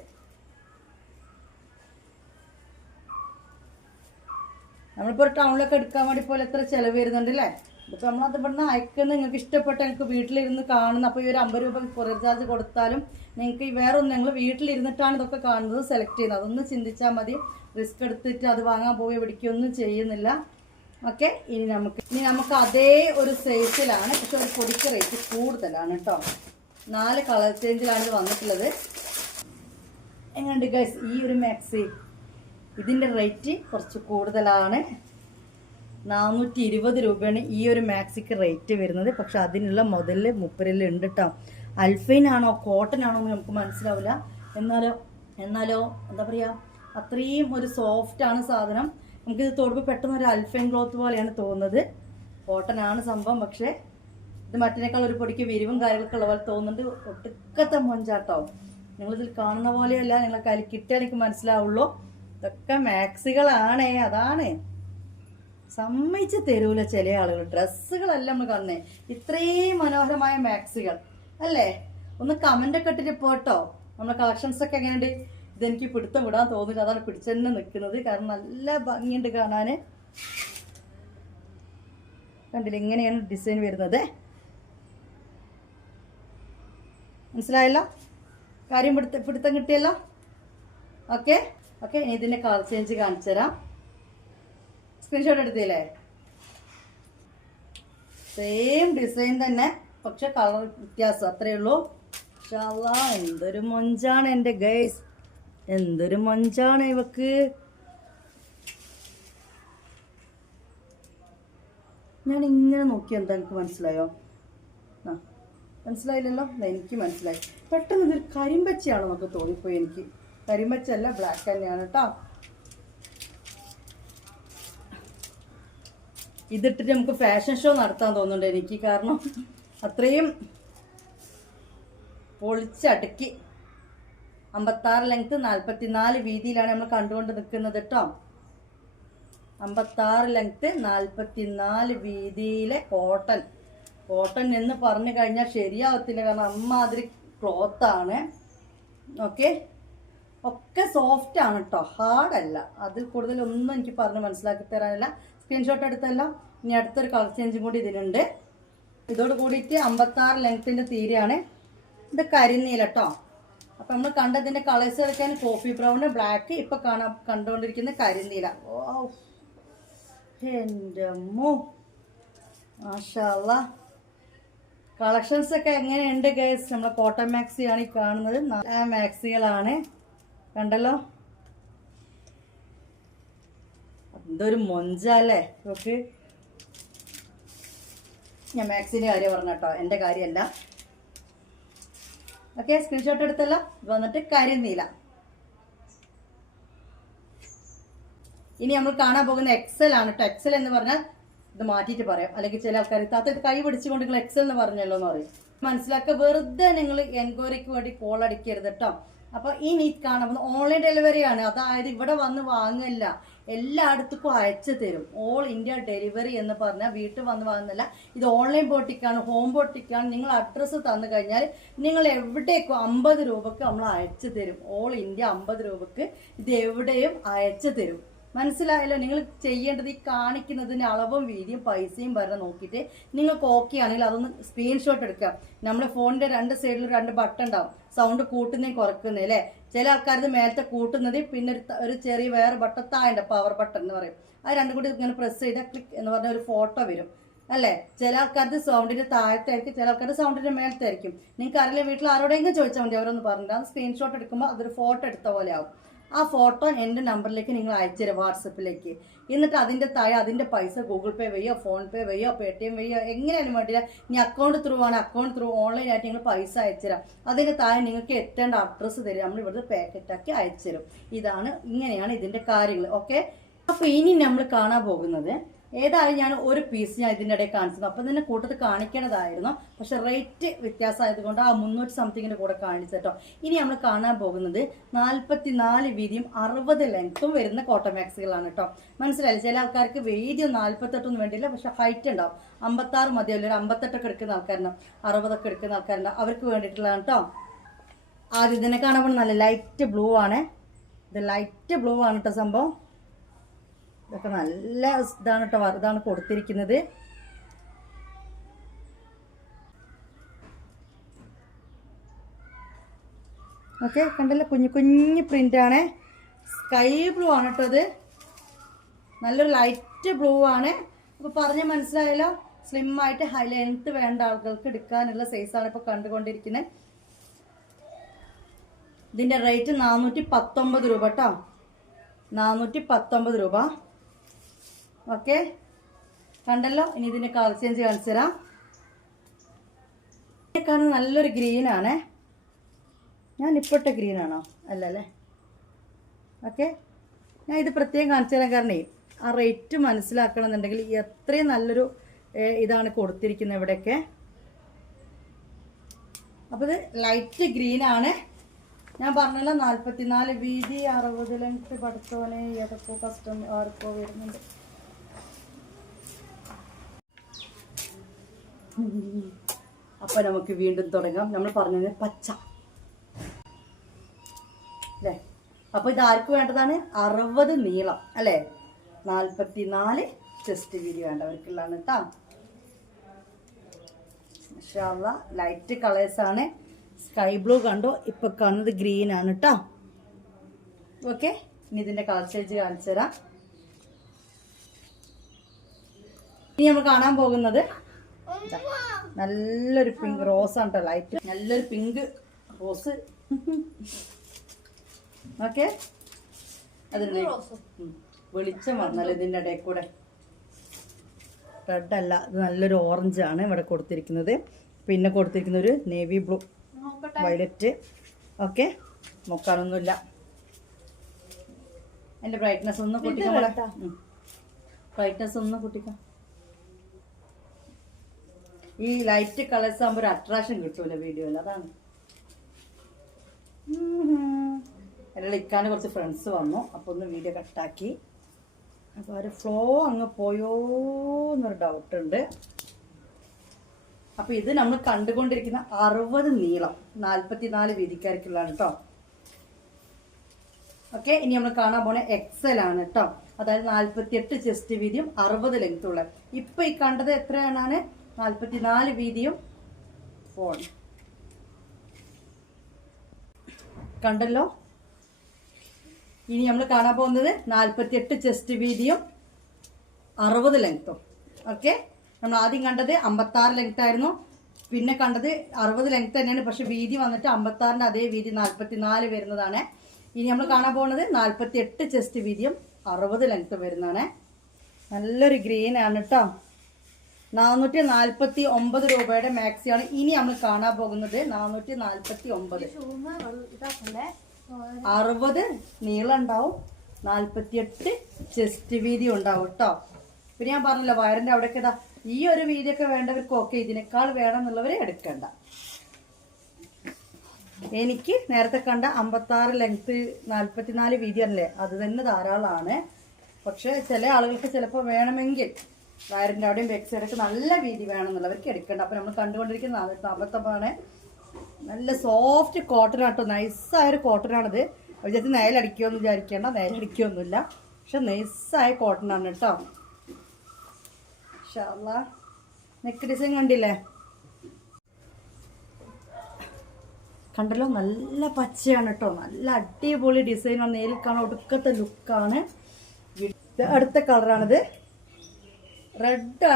നമ്മളിപ്പോൾ ഒരു ടൗണിലൊക്കെ എടുക്കാൻ വേണ്ടി പോലെ എത്ര ചിലവ് വരുന്നുണ്ട് അല്ലേ. ഇപ്പം നമ്മളത് ഇവിടുന്ന് അയക്കുന്ന നിങ്ങൾക്ക് ഇഷ്ടപ്പെട്ട നിങ്ങൾക്ക് വീട്ടിലിരുന്ന് കാണുന്ന, അപ്പോൾ ഈ ഒരു 50 രൂപ കൊറിയർ ചാർജ് കൊടുത്താലും നിങ്ങൾക്ക് ഈ വേറെ ഒന്നും, നിങ്ങൾ വീട്ടിലിരുന്നിട്ടാണ് ഇതൊക്കെ കാണുന്നത്, സെലക്ട് ചെയ്യുന്നത്. അതൊന്ന് ചിന്തിച്ചാൽ മതി. റിസ്ക് എടുത്തിട്ട് അത് വാങ്ങാൻ പോയി പിടിക്കുകയൊന്നും ചെയ്യുന്നില്ല. ഓക്കെ, ഇനി നമുക്ക് അതേ ഒരു സൈസിലാണ്, പക്ഷെ ഒരു പൊടിക്ക് റേറ്റ് കൂടുതലാണ് കേട്ടോ. 4 കളർ ചേഞ്ചിലാണ് ഇത് വന്നിട്ടുള്ളത്. എങ്ങനെയുണ്ട് ഗൈസ് ഈ ഒരു മാക്സി? ഇതിൻ്റെ റേറ്റ് കുറച്ച് കൂടുതലാണ്. 420 രൂപയാണ് ഈ ഒരു മാക്സിക്ക് റേറ്റ് വരുന്നത്. പക്ഷെ അതിനുള്ള മുതൽ മുപ്പരിലുണ്ട് കേട്ടോ. അൽഫൈൻ ആണോ കോട്ടൺ ആണോ എന്ന് നമുക്ക് മനസ്സിലാവില്ല. എന്നാലോ എന്താ പറയുക, അത്രയും ഒരു സോഫ്റ്റ് ആണ് സാധനം. നമുക്കിത് തൊടുമ്പോൾ പെട്ടെന്ന് ഒരു അൽഫൈൻ ക്ലോത്ത് പോലെയാണ് തോന്നുന്നത്. കോട്ടൺ ആണ് സംഭവം, പക്ഷേ ഇത് മറ്റേക്കാൾ ഒരു പൊടിക്ക് വിരിവും കാര്യങ്ങളൊക്കെ ഉള്ള പോലെ തോന്നുന്നുണ്ട്. ഒട്ടുക്കത്തെ മൊഞ്ചാട്ടോ. നിങ്ങളിതിൽ കാണുന്ന പോലെയല്ല, നിങ്ങളെ കയ്യിൽ കിട്ടിയാൽ എനിക്ക് മനസ്സിലാവുള്ളൂ. ഇതൊക്കെ മാക്സികളാണേ, അതാണ് സമ്മതിച്ച് തരൂല ചില ആളുകൾ. ഡ്രസ്സുകളല്ല നമ്മൾ കാണുന്നേ, ഇത്രയും മനോഹരമായ മാക്സികൾ അല്ലേ. ഒന്ന് കമന്റ് ഒക്കെ ഇട്ടിട്ട് പോട്ടോ. നമ്മുടെ കളക്ഷൻസ് ഒക്കെ എങ്ങനെയുണ്ട്? ഇതെനിക്ക് പിടുത്തം വിടാൻ തോന്നില്ല, അതാണ് പിടിച്ചെന്നെ നിൽക്കുന്നത്. കാരണം നല്ല ഭംഗിയുണ്ട് കാണാൻ. കണ്ടില്ല, ഇങ്ങനെയാണ് ഡിസൈൻ വരുന്നത്. മനസ്സിലായല്ലോ കാര്യം? പിടുത്തം കിട്ടിയല്ലോ. ഓക്കെ, ഇനി ഇതിന്റെ കളർ ചേഞ്ച് കാണിച്ചു തരാം. സ്ക്രീൻഷോട്ട് എടുത്തില്ലേ? സെയിം ഡിസൈൻ തന്നെ, പക്ഷെ കളർ വ്യത്യാസം, അത്രയേ ഉള്ളൂ. ഇൻഷാല്ലാ, എന്തൊരു മൊഞ്ചാണ് എൻ്റെ ഗൈസ്, എന്തൊരു മൊഞ്ചാണ് ഇവക്ക്. ഞാൻ ഇങ്ങനെ നോക്കി, എന്താ എനിക്ക് മനസ്സിലായോ? മനസ്സിലായില്ലല്ലോ. എനിക്ക് മനസ്സിലായി പെട്ടെന്ന്. ഇതൊരു കരിമ്പച്ചയാണോ എന്നൊക്കെ തോന്നിപ്പോയി എനിക്ക്. കരിമ്പച്ചല്ല, ബ്ലാക്ക് തന്നെയാണ് കേട്ടോ. ഇതിട്ടിട്ട് നമുക്ക് ഫാഷൻ ഷോ നടത്താൻ തോന്നുന്നുണ്ട് എനിക്ക്. കാരണം അത്രയും പൊളിച്ചടുക്കി. 56 ലെങ്ത്, 44 വീതിയിലാണ് നമ്മൾ കണ്ടുകൊണ്ട് നിൽക്കുന്നത് കേട്ടോ. 56 ലെങ്ത്, 44 വീതിയിലെ കോട്ടൺ എന്ന് പറഞ്ഞു കഴിഞ്ഞാൽ ശരിയാവത്തില്ല. കാരണം അമ്മാതിരി ക്ലോത്താണ്. ഓക്കെ, ഒക്കെ സോഫ്റ്റ് ആണ് കേട്ടോ, ഹാർഡല്ല. അതിൽ കൂടുതലൊന്നും എനിക്ക് പറഞ്ഞ് മനസ്സിലാക്കി തരാനില്ല. സ്ക്രീൻഷോട്ട് എടുത്തല്ലോ. ഇനി അടുത്തൊരു കളർ ചേഞ്ചും കൂടി ഇതിനുണ്ട്. ഇതോട് കൂടിയിട്ട് 56 ലെങ്ത്തിന്റെ തീരെയാണ്. ഇത് കരിനീല കേട്ടോ. അപ്പം നമ്മൾ കണ്ടതിൻ്റെ കളേഴ്സ് എടുക്കാൻ കോഫി ബ്രൗണ്, ബ്ലാക്ക്, ഇപ്പം കണ്ടുകൊണ്ടിരിക്കുന്ന കരിനീല. ഓ എൻ്റെ അമ്മോ, മാഷാ അല്ലാ. കളക്ഷൻസ് ഒക്കെ എങ്ങനെയുണ്ട് ഗൈസ്? നമ്മളെ കോട്ടൺ മാക്സിയാണ് ഈ കാണുന്നത്. നല്ല മാക്സികളാണ്, കണ്ടല്ലോ. എന്തൊരു മൊഞ്ചല്ലേ ഓക്കെ. ഞാൻ മാക്സിൻ്റെ കാര്യം പറഞ്ഞ കേട്ടോ, എൻ്റെ കാര്യമല്ല. ഓക്കെ, സ്ക്രീൻഷോട്ട് എടുത്തല്ലോ. ഇത് വന്നിട്ട് കരിനീല. ഇനി നമ്മൾ കാണാൻ പോകുന്ന എക്സൽ ആണ് കേട്ടോ. എക്സൽ എന്ന് പറഞ്ഞാൽ ഇത് മാറ്റിയിട്ട് പറയാം, അല്ലെങ്കിൽ ചില ആൾക്കാർ താത്ത ഇത് കൈ പിടിച്ചുകൊണ്ട് നിങ്ങൾ എക്സൽ എന്ന് പറഞ്ഞല്ലോ എന്ന് പറയും. മനസ്സിലാക്കുക. വെറുതെ നിങ്ങൾ എൻക്വയറിക്ക് വേണ്ടി കോൾ അടിക്കരുത് കേട്ടോ. അപ്പൊ ഈ നീറ്റ് കാണാൻ പോകുന്നത് ഓൺലൈൻ ഡെലിവറി ആണ്. അതായത് ഇവിടെ വന്ന് വാങ്ങില്ല, എല്ലായിടത്തും അയച്ചു തരും. ഓൾ ഇന്ത്യ ഡെലിവറി എന്ന് പറഞ്ഞാൽ വീട്ടിൽ വന്ന് വാങ്ങുന്നില്ല. ഇത് ഓൺലൈൻ ബോട്ടിക്കാണ്, ഹോം ബോട്ടിക്കാണ്. നിങ്ങൾ അഡ്രസ്സ് തന്നു കഴിഞ്ഞാൽ നിങ്ങൾ എവിടേക്കും 50 രൂപക്ക് നമ്മൾ അയച്ചു തരും. ഓൾ ഇന്ത്യ 50 രൂപക്ക് ഇത് എവിടെയും അയച്ചു തരും. മനസ്സിലായല്ലോ? നിങ്ങൾ ചെയ്യേണ്ടത് ഈ കാണിക്കുന്നതിന് അളവും വീതിയും പൈസയും വരെ നോക്കിയിട്ട് നിങ്ങൾക്ക് ഓക്കെ ആണെങ്കിൽ അതൊന്ന് സ്ക്രീൻഷോട്ട് എടുക്കാം. നമ്മുടെ ഫോണിന്റെ 2 സൈഡിലും 2 ബട്ടൺ ഉണ്ടാവും, സൗണ്ട് കൂട്ടുന്നതും കുറക്കുന്നതും അല്ലേ. ചില ആൾക്കാർ മേലത്തെ കൂട്ടുന്നത്, പിന്നെ ഒരു ചെറിയ വേറെ ബട്ടൺ താഴെ പവർ ബട്ടൺ എന്ന് പറയും. അത് രണ്ടും കൂടി ഇങ്ങനെ പ്രസ് ചെയ്താൽ ക്ലിക്ക് എന്ന് പറഞ്ഞ ഒരു ഫോട്ടോ വരും അല്ലേ. ചില ആൾക്കാർക്ക് സൗണ്ടിന്റെ താഴത്തായിരിക്കും, ചില ആൾക്കാരുടെ സൗണ്ടിന്റെ മേലത്തായിരിക്കും. നിങ്ങൾക്ക് അറിയില്ല, വീട്ടിൽ ആരോടെങ്കിലും ചോദിച്ചാൽ മതി, അവരൊന്ന് പറഞ്ഞിട്ട്. അത് സ്ക്രീൻഷോട്ട് എടുക്കുമ്പോൾ അതൊരു ഫോട്ടോ എടുത്ത പോലെ ആവും. ആ ഫോട്ടോ എൻ്റെ നമ്പറിലേക്ക് നിങ്ങൾ അയച്ചു തരാം, വാട്സപ്പിലേക്ക്. എന്നിട്ട് അതിൻ്റെ താഴെ അതിൻ്റെ പൈസ ഗൂഗിൾ പേ വഴിയോ ഫോൺ പേ വഴിയോ പേടിഎം വഴിയോ എങ്ങനെയാലും വേണ്ടില്ല. ഇനി അക്കൗണ്ട് ത്രൂ ആണ്, അക്കൗണ്ട് ത്രൂ ഓൺലൈനായിട്ട് നിങ്ങൾ പൈസ അയച്ചു തരാം. അതിൻ്റെ താഴെ നിങ്ങൾക്ക് എത്തേണ്ട അഡ്രസ്സ് തരും, നമ്മൾ ഇവിടുത്തെ പാക്കറ്റാക്കി അയച്ചു തരും. ഇങ്ങനെയാണ് ഇതിൻ്റെ കാര്യങ്ങൾ. ഓക്കെ, അപ്പോൾ ഇനി നമ്മൾ കാണാൻ പോകുന്നത് ഏതായാലും ഞാൻ ഒരു പീസ് ഞാൻ ഇതിൻ്റെ ഇടയിൽ കാണിച്ചത്, അപ്പം തന്നെ കൂട്ടത്തിൽ കാണിക്കേണ്ടതായിരുന്നു. പക്ഷെ റേറ്റ് വ്യത്യാസമായതുകൊണ്ട് ആ 300 സംതിങ്ങിൻ്റെ കൂടെ കാണിച്ചു കേട്ടോ. ഇനി നമ്മൾ കാണാൻ പോകുന്നത് 44 വീതിയും 60 ലെങ്ത്തും വരുന്ന കോട്ടൺ മാക്സികളാണ് കേട്ടോ. മനസ്സിലായില്ലേ? ചില ആൾക്കാർക്ക് വീതി 48 വേണ്ടിയില്ല, പക്ഷെ ഹൈറ്റ് ഉണ്ടാവും. 56 മതിയല്ലോ, ഒരു 58 എടുക്കുന്ന ആൾക്കാരുണ്ടാവും, 60 എടുക്കുന്ന ആൾക്കാരുണ്ടാവും, അവർക്ക് വേണ്ടിയിട്ടുള്ളതാണ് കേട്ടോ. ആദ്യം ഇതിനെ കാണാൻ നല്ല ലൈറ്റ് ബ്ലൂ ആണ്. ഇത് ലൈറ്റ് ബ്ലൂ ആണ് കേട്ടോ സംഭവം. ഇതൊക്കെ നല്ല ഇതാണ് കേട്ടോ, ഇതാണ് കൊടുത്തിരിക്കുന്നത്. ഓക്കെ, കണ്ടല്ലോ, കുഞ്ഞു കുഞ്ഞു പ്രിൻ്റാണ്. സ്കൈ ബ്ലൂ ആണ് കേട്ടോ ഇത്. നല്ലൊരു ലൈറ്റ് ബ്ലൂ ആണ്. അപ്പോൾ പറഞ്ഞ് മനസ്സിലായല്ലോ. സ്ലിമ്മായിട്ട് ഹൈ ലെങ്ത്ത് വേണ്ട ആളുകൾക്ക് എടുക്കാനുള്ള സൈസാണ് ഇപ്പോൾ കണ്ടുകൊണ്ടിരിക്കുന്നത്. ഇതിൻ്റെ റേറ്റ് 419 രൂപ കേട്ടോ, 419 രൂപ. ഓക്കെ, കണ്ടല്ലോ. ഇനി ഇതിൻ്റെ കളർ ചേഞ്ച് കാണിച്ചു തരാം. കാണുന്ന നല്ലൊരു ഗ്രീനാണ്. ഞാൻ ഇപ്പോഴത്തെ ഗ്രീനാണോ? അല്ലല്ലേ. ഓക്കെ, ഞാൻ ഇത് പ്രത്യേകം കാണിച്ചു തരാൻ കാരണം ആ റേറ്റ് മനസ്സിലാക്കണം എന്നുണ്ടെങ്കിൽ എത്രയും നല്ലൊരു ഇതാണ് കൊടുത്തിരിക്കുന്നത് ഇവിടെയൊക്കെ. അപ്പോൾ ഇത് ലൈറ്റ് ഗ്രീനാണ്. ഞാൻ പറഞ്ഞല്ലോ 44 വീതി 60 ലെങ്ത്ത്. പഠിച്ചോനെ ഏതൊക്കെ കസ്റ്റം ആർക്കോ വരുന്നുണ്ട്. അപ്പൊ നമുക്ക് വീണ്ടും തുടങ്ങാം. നമ്മൾ പറഞ്ഞത് പച്ച അല്ലേ. അപ്പൊ ഇത് ആർക്ക് വേണ്ടതാണ്? 60 നീളം അല്ലേ, 44 ചെസ്റ്റ് വീതി വേണ്ടവർക്കുള്ളതാണ് കേട്ടോ. മാഷാഅല്ലാഹ്, ലൈറ്റ് കളേഴ്സാണ്. സ്കൈ ബ്ലൂ കണ്ടോ, ഇപ്പൊ കാണുന്നത് ഗ്രീൻ ആണ് കേട്ടോ. ഓക്കെ, ഇനി ഇതിന്റെ കളർ ചേഞ്ച് കാണിച്ചു തരാം. ഇനി നമ്മൾ കാണാൻ പോകുന്നത് നല്ലൊരു പിങ്ക് റോസ് ആണ് കേട്ടോ, ലൈറ്റ് നല്ലൊരു പിങ്ക് റോസ്. ഓക്കെ, അതിന് വെളിച്ചം വന്നല്ലോ ഇതിൻ്റെ ഇടയിൽ കൂടെ. റെഡ് അല്ല, ഇത് നല്ലൊരു ഓറഞ്ച് ആണ് ഇവിടെ കൊടുത്തിരിക്കുന്നത്. പിന്നെ കൊടുത്തിരിക്കുന്ന ഒരു നേവി ബ്ലൂ, വയലറ്റ്. ഓക്കെ, നോക്കാനൊന്നുമില്ല. എൻ്റെ ബ്രൈറ്റ്നെസ് ഒന്ന് കൂട്ടിക്കാം, ബ്രൈറ്റ്നെസ് ഒന്ന് കൂട്ടിക്കാം. ഈ ലൈറ്റ് കളേഴ്സ് ആകുമ്പോൾ ഒരു അട്രാക്ഷൻ കിട്ടൂല വീഡിയോയിൽ, അതാണ്. എൻ്റെ ഇക്കാൻ്റെ കുറച്ച് ഫ്രണ്ട്സ് വന്നു, അപ്പോൾ ഒന്ന് വീഡിയോ കട്ടാക്കി. അപ്പോൾ ഒരു ഫ്ലോ അങ്ങ് പോയോ എന്നൊരു ഡൗട്ടുണ്ട്. അപ്പോൾ ഇത് നമ്മൾ കണ്ടുകൊണ്ടിരിക്കുന്ന 60 നീളം 44 വീതിക്കാർക്കുള്ളതാണ് കേട്ടോ. ഓക്കെ, ഇനി നമ്മൾ കാണാൻ പോണ എക്സൽ ആണ് കേട്ടോ. അതായത് 48 ചെസ്റ്റ് വീതിയും 60 ലെങ്ത്തുള്ള. ഇപ്പം ഈ കണ്ടത് എത്രയാണ്? 44 വീതിയും 4 കണ്ടല്ലോ. ഇനി നമ്മൾ കാണാൻ പോകുന്നത് 48 ചെസ്റ്റ് വീതിയും 60 ലെങ്ത്തും. ഓക്കെ, നമ്മൾ ആദ്യം കണ്ടത് 56 ലെങ്ത് ആയിരുന്നു, പിന്നെ കണ്ടത് 60 ലെങ്ത് തന്നെയാണ്, പക്ഷെ വീതി വന്നിട്ട് 56ന്റെ അതേ വീതി 44 വരുന്നതാണ്. ഇനി നമ്മൾ കാണാൻ പോകുന്നത് 48 ചെസ്റ്റ് വീതിയും 60 ലെങ്ത് വരുന്നതാണ്. നല്ലൊരു ഗ്രീൻ ആണ് കേട്ടോ. 449 രൂപയുടെ മാക്സിയാണ്. ഇനി നമ്മൾ കാണാൻ പോകുന്നത് 449. 60 നീളം ഉണ്ടാവും, 48 ചെസ്റ്റ് വീതി ഉണ്ടാവും കേട്ടോ. പിന്നെ ഞാൻ പറഞ്ഞല്ലോ വയറിന്റെ അവിടെയൊക്കെ ഇതാ ഈ ഒരു വീതിയൊക്കെ വേണ്ടവർക്ക് ഓക്കെ, ഇതിനേക്കാൾ വേണം എന്നുള്ളവരെ എടുക്കണ്ട. എനിക്ക് നേരത്തെ കണ്ട 56 ലെങ്ത് 44 വീതിയല്ലേ, അത് തന്നെ ധാരാളമാണ്. പക്ഷെ ചില ആളുകൾക്ക് ചിലപ്പോൾ വേണമെങ്കിൽ വയറിൻ്റെ അവിടെയും ബാക്ക് സൈഡൊക്കെ നല്ല വീതി വേണമെന്നുള്ളവർക്ക് എടുക്കണ്ട. അപ്പോൾ നമ്മൾ കണ്ടുകൊണ്ടിരിക്കുന്ന 449 നല്ല സോഫ്റ്റ് കോട്ടൺ ആട്ടോ, നൈസായൊരു കോട്ടൺ ആണിത്. വിചാരിച്ച് നേലടിക്കുമെന്ന് വിചാരിക്കേണ്ട, നേലടിക്കുകയൊന്നുമില്ല, പക്ഷെ നൈസായ കോട്ടൺ ആണ് കേട്ടോ. ഇൻഷാല്ലാഹ്. നെക്ക് ഡിസൈൻ കണ്ടില്ലേ, കണ്ടല്ലോ, നല്ല പച്ചയാണ് കേട്ടോ, നല്ല അടിപൊളി ഡിസൈനാണ്. നേരിൽ കാണാൻ ഒടുക്കത്തെ ലുക്കാണ്. അടുത്ത കളറാണിത്. റെഡ്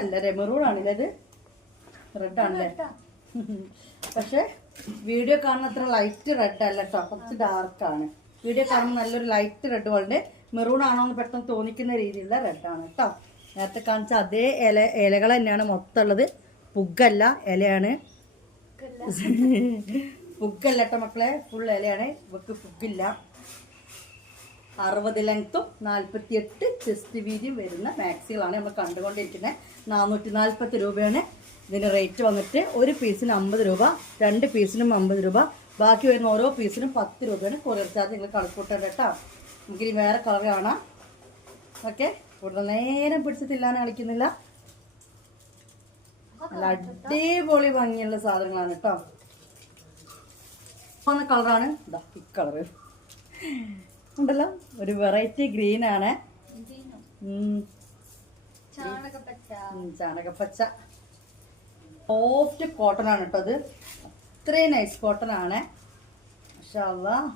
അല്ലേ, മെറൂൺ ആണല്ലേ ഇത്, റെഡ് ആണല്ലേ. പക്ഷെ വീഡിയോ കാണുന്ന അത്ര ലൈറ്റ് റെഡ് അല്ല കേട്ടോ, കുറച്ച് ഡാർക്കാണ്. വീഡിയോ കാണുമ്പോൾ നല്ലൊരു ലൈറ്റ് റെഡ് പോലെ മെറൂൺ ആണോ എന്ന് പെട്ടെന്ന് തോന്നിക്കുന്ന രീതിയിലുള്ള റെഡാണ് കേട്ടോ. നേരത്തെ കാണിച്ച അതേ ഇലകൾ തന്നെയാണ് മൊത്തം ഉള്ളത്. പുഗ്ഗല്ല, ഇലയാണ്. പുഗ്ഗല്ല കേട്ടോ മക്കളെ, ഫുൾ ഇലയാണ്. ഇവർക്ക് പുഗ്ഗില്ല. 60 ലെങ്ത്തും 48 ചെസ്റ്റ് വീതിയും വരുന്ന മാക്സികളാണ് നമ്മൾ കണ്ടുകൊണ്ടിരിക്കുന്നത്. 440 രൂപയാണ് ഇതിന് റേറ്റ് വന്നിട്ട്. ഒരു പീസിന് 50 രൂപ, 2 പീസിനും 50 രൂപ, ബാക്കി വരുന്ന ഓരോ പീസിനും 10 രൂപയാണ് കൊറിയർ ചാർജ്. നിങ്ങൾ കണക്കൂട്ടേണ്ട കേട്ടോ. നമുക്കിനി വേറെ കളർ കാണാം. ഓക്കെ, കൂടുതൽ നേരം പിടിച്ചിട്ടില്ലാന്ന് കളിക്കുന്നില്ല. നല്ല അടിപൊളി ഭംഗിയുള്ള സാധനങ്ങളാണ് കേട്ടോ. വന്ന കളറാണ് ഇതാ ഈ കളറ് ഉണ്ടല്ലോ, ഒരു വെറൈറ്റി ഗ്രീൻ ആണ്. ചാണകപ്പച്ച സോഫ്റ്റ് കോട്ടൺ ആണ് കേട്ടോ. അത് അത്രയും നൈസ് കോട്ടൺ ആണ്. മാഷാ അല്ലാഹ്,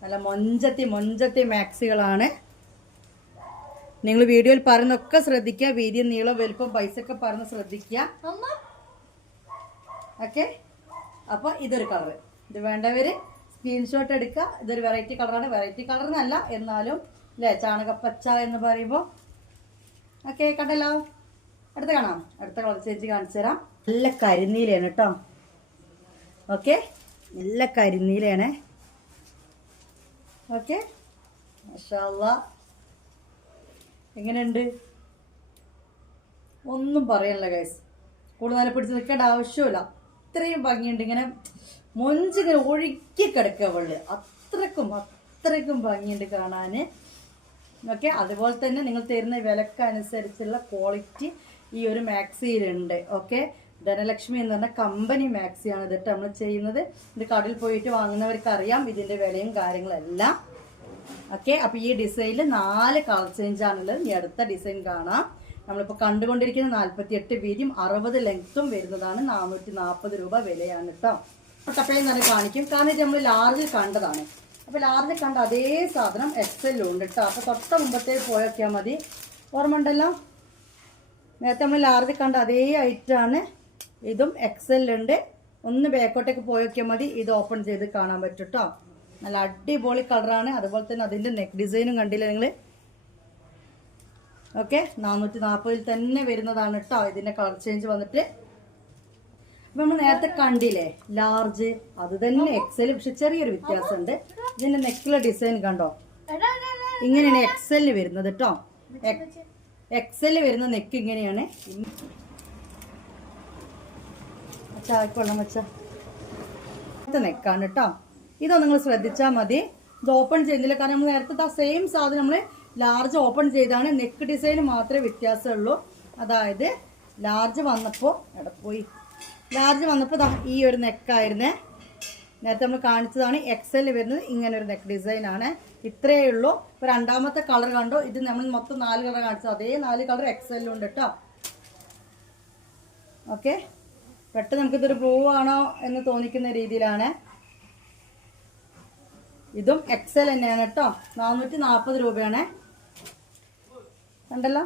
നല്ല മൊഞ്ചത്തി മാക്സികളാണ്. നിങ്ങൾ വീഡിയോയിൽ പറയുന്നൊക്കെ ശ്രദ്ധിക്കുക. വീതിയും നീളം വലുപ്പം പൈസ ഒക്കെ പറഞ്ഞ് ശ്രദ്ധിക്കുക. ഓക്കെ, അപ്പൊ ഇതൊരു കളറ്. ഇത് വേണ്ടവര് സ്ക്രീൻഷോട്ട് എടുക്കുക. ഇതൊരു വെറൈറ്റി കളറാണ്. വെറൈറ്റി കളർ എന്നല്ല എന്നാലും അല്ലേ, ചാണകപ്പച്ച എന്ന് പറയുമ്പോൾ. ഓക്കെ, കണ്ടല്ലോ. അടുത്ത കാണാം. അടുത്ത കളർ ചേഞ്ച് കാണിച്ചു തരാം. നല്ല കരിനീലയാണ് കേട്ടോ. ഓക്കെ, നല്ല കരിനീലയാണ്. ഓക്കെ, മാഷാ അല്ലാഹ്, എങ്ങനെയുണ്ട്? ഒന്നും പറയാനില്ല ഗൈസ്. കൂടുതൽ പിടിച്ച് നിൽക്കേണ്ട ആവശ്യമില്ല. അത്രയും ഭംഗിയുണ്ട്. ഇങ്ങനെ മൊഞ്ചിങ്ങനെ ഒഴുക്കി കിടക്കുക വെള്ളി. അത്രക്കും ഭംഗിയുണ്ട് കാണാൻ. ഓക്കെ, അതുപോലെ തന്നെ നിങ്ങൾ തരുന്ന വിലക്കനുസരിച്ചുള്ള ക്വാളിറ്റി ഈ ഒരു മാക്സിയിലുണ്ട്. ഓക്കെ, ധനലക്ഷ്മി എന്ന് പറഞ്ഞ കമ്പനി മാക്സിയാണ് ഇതിട്ട് നമ്മൾ ചെയ്യുന്നത്. ഇത് കടയിൽ പോയിട്ട് വാങ്ങുന്നവർക്ക് അറിയാം ഇതിൻ്റെ വിലയും കാര്യങ്ങളെല്ലാം. ഓക്കെ, അപ്പോൾ ഈ ഡിസൈനിൽ 4 കളർ ചേഞ്ച് ആണുള്ളത്. ഈ അടുത്ത ഡിസൈൻ കാണാം. നമ്മളിപ്പോൾ കണ്ടുകൊണ്ടിരിക്കുന്ന 48 വീതിയും 60 ലെങ്ത്തും വരുന്നതാണ്. 440 രൂപ വിലയാണ് കേട്ടോ. കട്ടപ്പയും തന്നെ കാണിക്കും. കാരണം ഇത് നമ്മൾ ലാർജിൽ കണ്ടതാണ്. അപ്പോൾ ലാർജിൽ കണ്ട അതേ സാധനം എക്സെല്ലും ഉണ്ട് കേട്ടോ. അപ്പോൾ തൊട്ട മുമ്പത്തേക്ക് പോയൊക്കെയാൽ മതി. ഓർമ്മ ഉണ്ടല്ലോ, നേരത്തെ നമ്മൾ ലാർജിൽ കണ്ട അതേ ഐറ്റാണ്. ഇതും എക്സെല്ലുണ്ട്. ഒന്ന് ബാക്കോട്ടേക്ക് പോയൊക്കെയാൽ മതി. ഇത് ഓപ്പൺ ചെയ്ത് കാണാൻ പറ്റും കേട്ടോ. നല്ല അടിപൊളി കളറാണ്. അതുപോലെ തന്നെ അതിൻ്റെ നെക്ക് ഡിസൈനും കണ്ടില്ലേ നിങ്ങൾ. ഓക്കെ, 440 തന്നെ വരുന്നതാണ് കേട്ടോ ഇതിൻ്റെ കളർ ചേഞ്ച് വന്നിട്ട്. അപ്പം നമ്മൾ നേരത്തെ കണ്ടില്ലേ ലാർജ്, അത് തന്നെ എക്സൽ, പക്ഷെ ചെറിയൊരു വ്യത്യാസമുണ്ട്. ഇതിൻ്റെ നെക്കിലെ ഡിസൈൻ കണ്ടോ, ഇങ്ങനെയാണ് എക്സലിന് വരുന്നത് കേട്ടോ. എക്സലിന് വരുന്ന നെക്ക് ഇങ്ങനെയാണ്. ചായക്കൊള്ളം വെച്ച നെക്കാണ് കേട്ടോ. ഇതൊന്നും നിങ്ങൾ ശ്രദ്ധിച്ചാൽ മതി. ഇത് ഓപ്പൺ ചെയ്യുന്നില്ല, കാരണം നമ്മൾ നേരത്തെ സെയിം സാധനം നമ്മൾ ലാർജ് ഓപ്പൺ ചെയ്താണ്. നെക്ക് ഡിസൈൻ മാത്രമേ വ്യത്യാസമുള്ളൂ. അതായത് ലാർജ് വന്നപ്പോൾ ഈ ഒരു നെക്കായിരുന്നേ. നേരത്തെ നമ്മൾ കാണിച്ചതാണ്. എക്സൽ വരുന്നത് ഇങ്ങനെ ഒരു നെക്ക് ഡിസൈനാണ്. ഇത്രയേ ഉള്ളൂ. ഇപ്പോൾ രണ്ടാമത്തെ കളർ കണ്ടോ, ഇത് നമ്മൾ മൊത്തം 4 കളർ കാണിച്ചത്. അതേ 4 കളർ എക്സലുണ്ട് കേട്ടോ. ഓക്കെ, പെട്ടെന്ന് നമുക്കിതൊരു പൂവാണോ എന്ന് തോന്നിക്കുന്ന രീതിയിലാണ്. ഇതും എക്സൽ തന്നെയാണ് കേട്ടോ. 440 രൂപയാണ്. കണ്ടല്ലോ,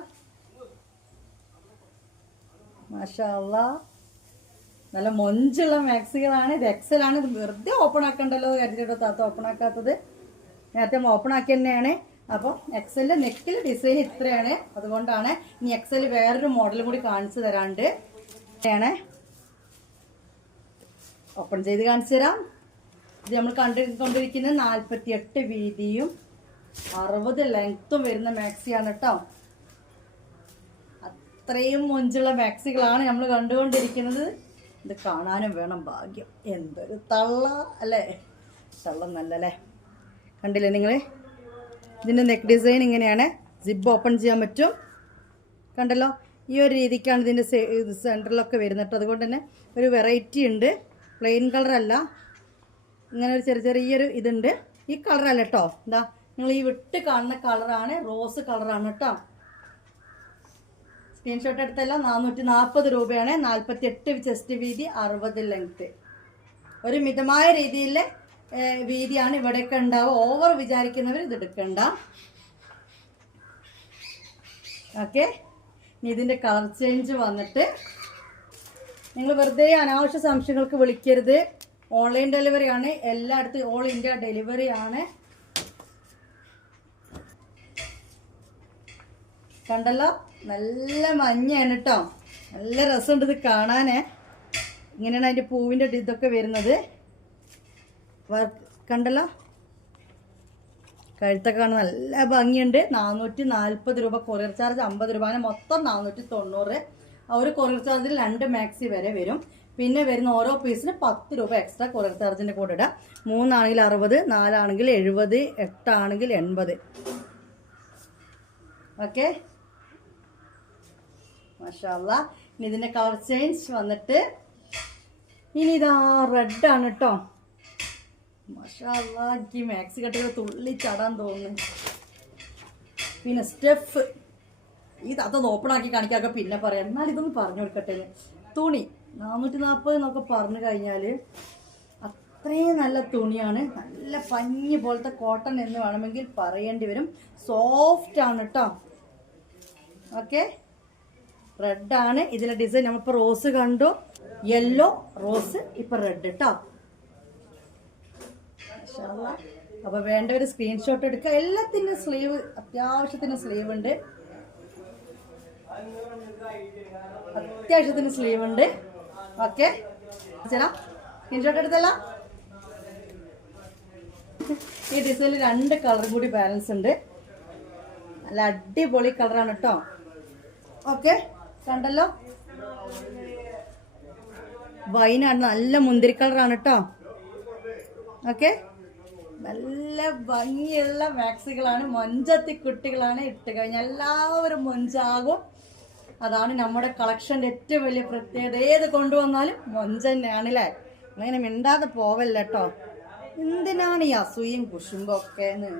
മാഷാ അല്ലാഹ്, നല്ല മൊഞ്ചുള്ള മാക്സികളാണ്. ഇത് എക്സലാണ്. ഇത് വെറുതെ ഓപ്പൺ ആക്കണ്ടല്ലോ കരുതിട്ടോ താത്ത ഓപ്പൺ ആക്കാത്തത്. നേരത്തെ ഓപ്പൺ ആക്കി തന്നെയാണ്. അപ്പോൾ എക്സലിൻ്റെ നെക്കിൽ ഡിസൈൻ ഇത്രയാണ്. അതുകൊണ്ടാണ്. ഇനി എക്സൽ വേറൊരു മോഡലും കൂടി കാണിച്ചു തരാണ്ട് ആണ്. ഓപ്പൺ ചെയ്ത് കാണിച്ചു തരാം. ഇത് നമ്മൾ കണ്ടുകൊണ്ടിരിക്കുന്നത് 48 വീതിയും 60 ലെങ്ത്തും വരുന്ന മാക്സിയാണ് കേട്ടോ. അത്രയും മൊഞ്ചുള്ള മാക്സികളാണ് നമ്മൾ കണ്ടുകൊണ്ടിരിക്കുന്നത്. ഇത് കാണാനും വേണം ഭാഗ്യം. എന്തൊരു തള്ള അല്ലേ, തള്ളം നല്ലല്ലേ. കണ്ടില്ലേ നിങ്ങൾ, ഇതിൻ്റെ നെക്ക് ഡിസൈൻ ഇങ്ങനെയാണ്. സിബ് ഓപ്പൺ ചെയ്യാൻ പറ്റും. കണ്ടല്ലോ, ഈ ഒരു രീതിക്കാണ് ഇതിൻ്റെ സെൻറ്ററിലൊക്കെ വരുന്നത്. അതുകൊണ്ട് തന്നെ ഒരു വെറൈറ്റി ഉണ്ട്. പ്ലെയിൻ കളറല്ല, ഇങ്ങനെ ഒരു ചെറിയൊരു ഇതുണ്ട്. ഈ കളറല്ല കേട്ടോ. എന്താ നിങ്ങൾ ഈ വിട്ട് കാണുന്ന കളറാണ്, റോസ് കളറാണ് കേട്ടോ. സ്ക്രീൻഷോട്ട് എടുത്തല്ല. 440 രൂപയാണ്. 48 ചെസ്റ്റ് വീതി, 60 ലെങ്ത്ത്. ഒരു മിതമായ രീതിയിൽ വീതിയാണ് ഇവിടെയൊക്കെ ഉണ്ടാവുക. ഓവർ വിചാരിക്കുന്നവർ ഇത് എടുക്കണ്ട. ഓക്കെ, ഇനി ഇതിൻ്റെ കളർ ചേഞ്ച് വന്നിട്ട് നിങ്ങൾ വെറുതെ അനാവശ്യ സംശയങ്ങൾക്ക് വിളിക്കരുത്. ഓൺലൈൻ ഡെലിവറി ആണ് എല്ലായിടത്തും. ഓൾ ഇന്ത്യ ഡെലിവറി ആണ്. കണ്ടല്ലോ, നല്ല മഞ്ഞയാണ് കേട്ടോ. നല്ല രസമുണ്ട് ഇത് കാണാനേ. ഇങ്ങനെയാണ് അതിൻ്റെ പൂവിൻ്റെ ഇതൊക്കെ വരുന്നത്. കണ്ടല്ലോ, കഴുത്തൊക്കെ കാണാൻ നല്ല ഭംഗിയുണ്ട്. 440 രൂപ കൊറിയർ ചാർജ്, 50 രൂപ, മൊത്തം 490. ഒരു കൊറിയർ ചാർജിൽ 2 മാക്സി വരെ വരും. പിന്നെ വരുന്ന ഓരോ പീസിന് 10 രൂപ എക്സ്ട്രാ കൊറിയർ ചാർജിൻ്റെ കൂടെ ഇടാം. 3 ആണെങ്കിൽ 60, 4 ആണെങ്കിൽ 70, 8 ആണെങ്കിൽ 80. ഓക്കെ, മാഷാ അല്ലാ. ഇനി ഇതിൻ്റെ കളർ ചേഞ്ച് വന്നിട്ട് ഇനി ഇതാ റെഡാണ് കേട്ടോ. മാഷാ അല്ലാ, എനിക്ക് മാക്സി കട്ടികൾ തുള്ളി ചടാൻ തോന്നുന്നു. പിന്നെ സ്റ്റെഫ് അതൊന്ന് ഓപ്പൺ ആക്കി കാണിക്കാനൊക്കെ പിന്നെ പറയാം. എന്നാൽ ഇതൊന്ന് പറഞ്ഞു കൊടുക്കട്ടെ. തുണി 440 എന്നൊക്കെ പറഞ്ഞു കഴിഞ്ഞാൽ അത്രയും നല്ല തുണിയാണ്. നല്ല പഞ്ഞി പോലത്തെ കോട്ടൺ എന്ന് വേണമെങ്കിൽ പറയേണ്ടി വരും. സോഫ്റ്റ് ആണ് കേട്ടോ. ഓക്കെ, റെഡാണ് ഇതിലെ ഡിസൈൻ. നമ്മളിപ്പോൾ റോസ് കണ്ടു, യെല്ലോ, റോസ്, ഇപ്പം റെഡ് കേട്ടോ. അപ്പോൾ വേണ്ട ഒരു സ്ക്രീൻഷോട്ട് എടുക്കുക. എല്ലാത്തിൻ്റെ സ്ലീവ്, അത്യാവശ്യത്തിന് സ്ലീവ് ഉണ്ട്. അത്യാവശ്യത്തിന് സ്ലീവ് ഉണ്ട്. ഓക്കെ, ചേരാ സ്ക്രീൻഷോട്ട് എടുത്തല്ല. ഈ ഡിസൈനിൽ 2 കളർ കൂടി ബാലൻസ് ഉണ്ട്. നല്ല അടിപൊളി കളറാണ് കേട്ടോ. ഓക്കെ, കണ്ടല്ലോ, വൈനാണ്, നല്ല മുന്തിരി കളറാണ് കേട്ടോ. ഓക്കെ, നല്ല ഭംഗിയുള്ള മാക്സികളാണ്. മൊഞ്ചത്തി കുട്ടികളാണ് ഇട്ട് കഴിഞ്ഞാൽ എല്ലാവരും മൊഞ്ചാകും. അതാണ് നമ്മുടെ കളക്ഷൻ്റെ ഏറ്റവും വലിയ പ്രത്യേകത. ഏത് കൊണ്ടുവന്നാലും മൊഞ്ച തന്നെയാണല്ലേ. അങ്ങനെ മിണ്ടാതെ പോവല്ല കേട്ടോ. എന്തിനാണ് ഈ അസൂയും കുശുമ്പോ ഒക്കെ എന്ന്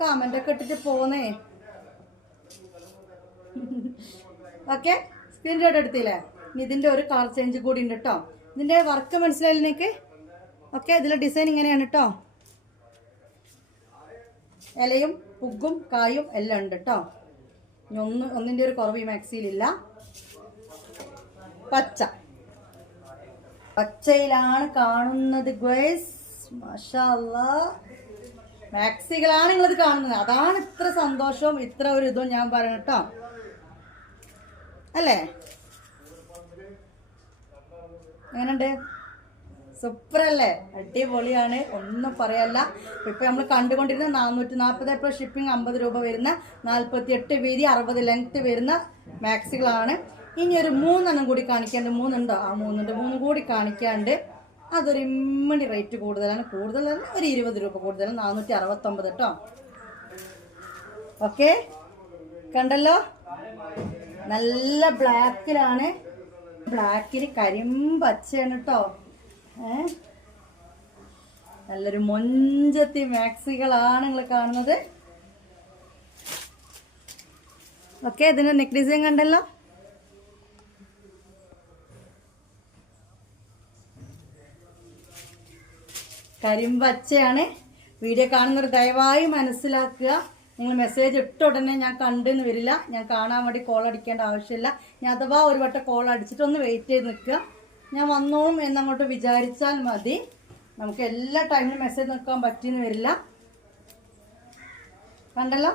കമൻ്റൊക്കെ ഇട്ടിട്ട് പോന്നേ. ഓക്കെ, സ്ക്രീൻഷോട്ട് എടുത്തില്ലേ. ഇനി ഇതിൻ്റെ ഒരു കളർ ചേഞ്ച് കൂടി ഉണ്ട് കേട്ടോ. ഇതിൻ്റെ വർക്ക് മനസ്സിലായില്ല നിങ്ങൾക്ക്? ഓക്കെ, ഇതിലെ ഡിസൈൻ ഇങ്ങനെയാണ് കേട്ടോ. ഇലയും പുഗും കായും എല്ലാം ഉണ്ട് കേട്ടോ. ഒന്നിൻ്റെ ഒരു കുറവ് ഈ മാക്സിയിലില്ല. പച്ചയിലാണ് കാണുന്നത് ഗൈസ്. മാഷാ അല്ലാ, മാക്സികളാണ് നിങ്ങളിത് കാണുന്നത്. അതാണ് ഇത്ര സന്തോഷവും ഇത്ര ഒരു ഇതും ഞാൻ പറയണം കേട്ടോ. അല്ലേ, എങ്ങനെയുണ്ട്? സൂപ്പർ അല്ലേ? അടിപൊളിയാണ്, ഒന്നും പറയല്ല. ഇപ്പം നമ്മൾ കണ്ടുകൊണ്ടിരുന്ന 440, ഇപ്പോൾ ഷിപ്പിംഗ് 50 രൂപ വരുന്ന 48 വീതി 60 ലെങ്ത്ത് വരുന്ന മാക്സികളാണ്. ഇനി ഒരു 3 കൂടി കാണിക്കാണ്ട്. 3 ഉണ്ടോ? ആ 3 കൂടി കാണിക്കാണ്ട്. അതൊരു ഇമ്മണി റേറ്റ് കൂടുതലാണ്. കൂടുതലാണ് ഒരു 20 രൂപ കൂടുതലാണ്. 469 കേട്ടോ. ഓക്കെ, കണ്ടല്ലോ, നല്ല ബ്ലാക്കിലാണ്. ബ്ലാക്കിൽ കരിമ്പച്ചയാണ് കേട്ടോ. നല്ലൊരു മൊഞ്ചത്തി മാക്സികളാണ് നിങ്ങൾ കാണുന്നത്. ഓക്കെ, ഇതിന്റെ നെക്ക് ഡിസൈൻ കണ്ടല്ലോ. കരിമ്പച്ചയാണ്. വീഡിയോ കാണുന്നവർ ദയവായി മനസ്സിലാക്കുക. നിങ്ങൾ മെസ്സേജ് ഇട്ട ഉടനെ ഞാൻ കണ്ടെന്ന് വരില്ല. ഞാൻ കാണാൻ വേണ്ടി കോൾ അടിക്കേണ്ട ആവശ്യമില്ല. ഞാൻ അഥവാ ഒരു വട്ടം കോൾ അടിച്ചിട്ടൊന്ന് വെയിറ്റ് ചെയ്ത് നിൽക്കുക. ഞാൻ വന്നോളും എന്നങ്ങോട്ട് വിചാരിച്ചാൽ മതി. നമുക്ക് എല്ലാ ടൈമിലും മെസ്സേജ് നിൽക്കാൻ പറ്റിയെന്ന് വരില്ല. കണ്ടല്ലോ,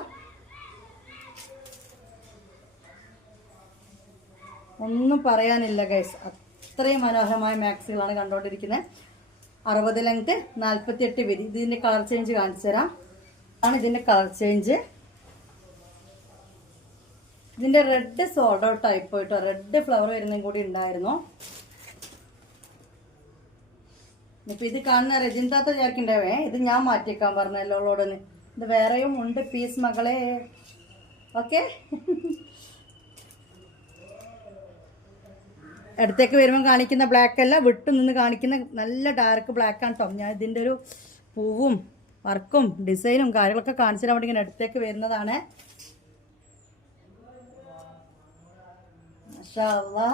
ഒന്നും പറയാനില്ല ഗൈസ്. അത്രയും മനോഹരമായ മാക്സികളാണ് കണ്ടുകൊണ്ടിരിക്കുന്നത്. 60 ലെങ്ത്, 48 വീതി. ഇതിൻ്റെ കളർ ചേഞ്ച് കാണിച്ചു തരാം. ആണ് ഇതിൻ്റെ കളർ ചേഞ്ച്. ഇതിൻ്റെ റെഡ് സോൾഡ് ഔട്ട് ആയിപ്പോയിട്ടോ. റെഡ് ഫ്ലവർ വരുന്നതും കൂടി ഉണ്ടായിരുന്നു. ഇപ്പം ഇത് കാണുന്ന രജിന്താത്ത വിചാരിക്കണ്ടേ, ഇത് ഞാൻ മാറ്റിയേക്കാൻ പറഞ്ഞല്ലോ ഉള്ളോടൊന്ന്. ഇത് വേറെയും ഉണ്ട് പീസ് മകളെ. ഓക്കെ, അടുത്തേക്ക് വരുമ്പോൾ കാണിക്കുന്ന ബ്ലാക്ക് അല്ല, വിട്ടു നിന്ന് കാണിക്കുന്ന നല്ല ഡാർക്ക് ബ്ലാക്ക് ആണ് കേട്ടോ. ഞാൻ ഇതിൻ്റെ ഒരു പൂവും വർക്കും ഡിസൈനും കാര്യങ്ങളൊക്കെ കാണിച്ചു തരാൻ വേണ്ടി ഇങ്ങനെ അടുത്തേക്ക് വരുന്നതാണ്. മാഷാ അല്ലാ,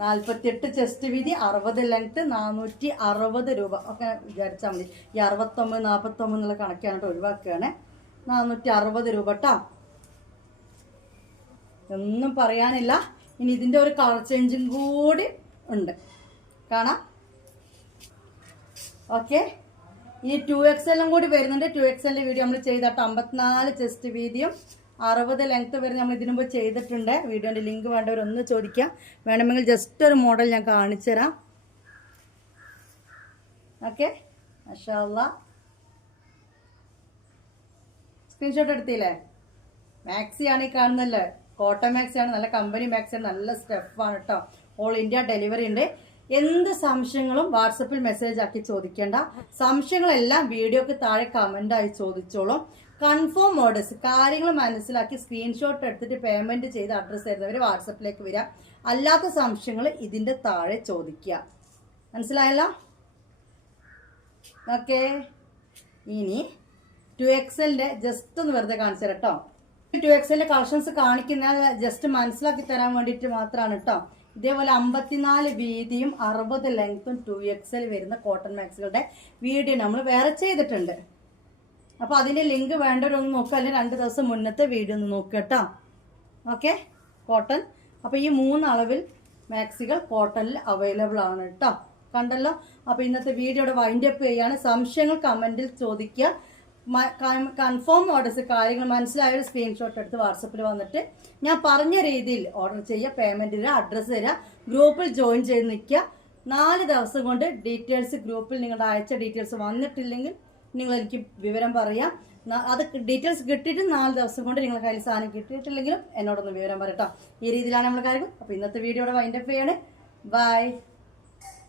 48 ചെസ്റ്റ് വീതി, 60 ലെങ്ത്ത്, 460 രൂപ ഒക്കെ വിചാരിച്ചാൽ മതി. ഈ 69, 49 എന്നുള്ള കണക്കാണ് കേട്ടോ, ഒഴിവാക്കുകയാണ്. 460 രൂപ കേട്ടോ. ഒന്നും പറയാനില്ല. ഇനി ഇതിൻ്റെ ഒരു കളർ ചേഞ്ചും കൂടി ഉണ്ട്, കാണാം. ഓക്കെ, ഈ 2XL കൂടി വരുന്നുണ്ട്. 2XL വീഡിയോ നമ്മൾ ചെയ്തിട്ട് 54 ചെസ്റ്റ് വീതിയും 60 ലെങ്ത് വരെ നമ്മൾ ഇതിനു മുമ്പ് ചെയ്തിട്ടുണ്ട്. വീഡിയോൻ്റെ ലിങ്ക് വേണ്ടവരൊന്ന് ചോദിക്കാം. വേണമെങ്കിൽ ജസ്റ്റ് ഒരു മോഡൽ ഞാൻ കാണിച്ചു തരാം. ഓക്കെ, മാഷാ അല്ലാഹ്. സ്ക്രീൻഷോട്ട് എടുത്തില്ലേ? മാക്സിയാണ് ഈ കാണുന്നല്ലേ, കോട്ടൺ മാക്സിയാണ്, നല്ല കമ്പനി മാക്സിയാണ്, നല്ല സ്റ്റെഫാണ് കേട്ടോ. ഓൾ ഇന്ത്യ ഡെലിവറി ഉണ്ട്. എന്ത് സംശയങ്ങളും വാട്സപ്പിൽ മെസ്സേജ് ആക്കി ചോദിക്കേണ്ട. സംശയങ്ങളെല്ലാം വീഡിയോക്ക് താഴെ കമന്റ് ആയി ചോദിച്ചോളും. കൺഫേം ഓർഡേഴ്സ് കാര്യങ്ങൾ മനസ്സിലാക്കി സ്ക്രീൻഷോട്ട് എടുത്തിട്ട് പേയ്മെന്റ് ചെയ്ത് അഡ്രസ്സ് തരുന്നവർ വാട്സപ്പിലേക്ക് വരിക. അല്ലാത്ത സംശയങ്ങൾ ഇതിന്റെ താഴെ ചോദിക്കുക. മനസ്സിലായല്ലോ? ഓക്കെ, ഇനി 2XL ജസ്റ്റ് ഒന്ന് വെറുതെ കാണിച്ചു തരാം കേട്ടോ. 2XL കളക്ഷൻസ് കാണിക്കുന്ന ജസ്റ്റ് മനസ്സിലാക്കി തരാൻ വേണ്ടിയിട്ട് മാത്രമാണ് കേട്ടോ. ഇതേപോലെ 54 വീതിയും 60 ലെങ്ത്തും 2XL വരുന്ന കോട്ടൺ മാക്സികളുടെ വീഡിയോ നമ്മൾ വേറെ ചെയ്തിട്ടുണ്ട്. അപ്പോൾ അതിൻ്റെ ലിങ്ക് വേണ്ടവരൊന്ന് നോക്കുക, അല്ലെങ്കിൽ 2 ദിവസം മുന്നത്തെ വീഡിയോ ഒന്ന് നോക്കുക കേട്ടോ. Okay, cotton. അപ്പോൾ ഈ 3 അളവിൽ മാക്സികൾ കോട്ടണിൽ അവൈലബിൾ ആണ് കേട്ടോ. കണ്ടല്ലോ? അപ്പോൾ ഇന്നത്തെ വീഡിയോയുടെ വൈൻഡപ്പ് ചെയ്യാണ്. സംശയങ്ങൾ കമൻറ്റിൽ ചോദിക്കുക. കൺഫേം ഓർഡേഴ്സ് കാര്യങ്ങൾ മനസ്സിലായ ഒരു സ്ക്രീൻഷോട്ട് എടുത്ത് വാട്സപ്പിൽ വന്നിട്ട് ഞാൻ പറഞ്ഞ രീതിയിൽ ഓർഡർ ചെയ്യുക, പേയ്മെന്റ് തരിക, അഡ്രസ്സ് തരിക, ഗ്രൂപ്പിൽ ജോയിൻ ചെയ്ത് നിൽക്കുക. 4 ദിവസം കൊണ്ട് ഡീറ്റെയിൽസ് ഗ്രൂപ്പിൽ നിങ്ങളുടെ അയച്ച ഡീറ്റെയിൽസ് വന്നിട്ടില്ലെങ്കിൽ നിങ്ങൾ എനിക്ക് വിവരം പറയാം. അത് ഡീറ്റെയിൽസ് കിട്ടിയിട്ട് 4 ദിവസം കൊണ്ട് നിങ്ങളുടെ കയ്യിൽ സാധനം കിട്ടിയിട്ടില്ലെങ്കിലും എന്നോടൊന്ന് വിവരം പറയട്ടോ. ഈ രീതിയിലാണ് നമ്മൾ കാര്യങ്ങൾ. അപ്പോൾ ഇന്നത്തെ വീഡിയോയുടെ വൈൻഡപ്പ് ചെയ്യാണ്. ബൈ.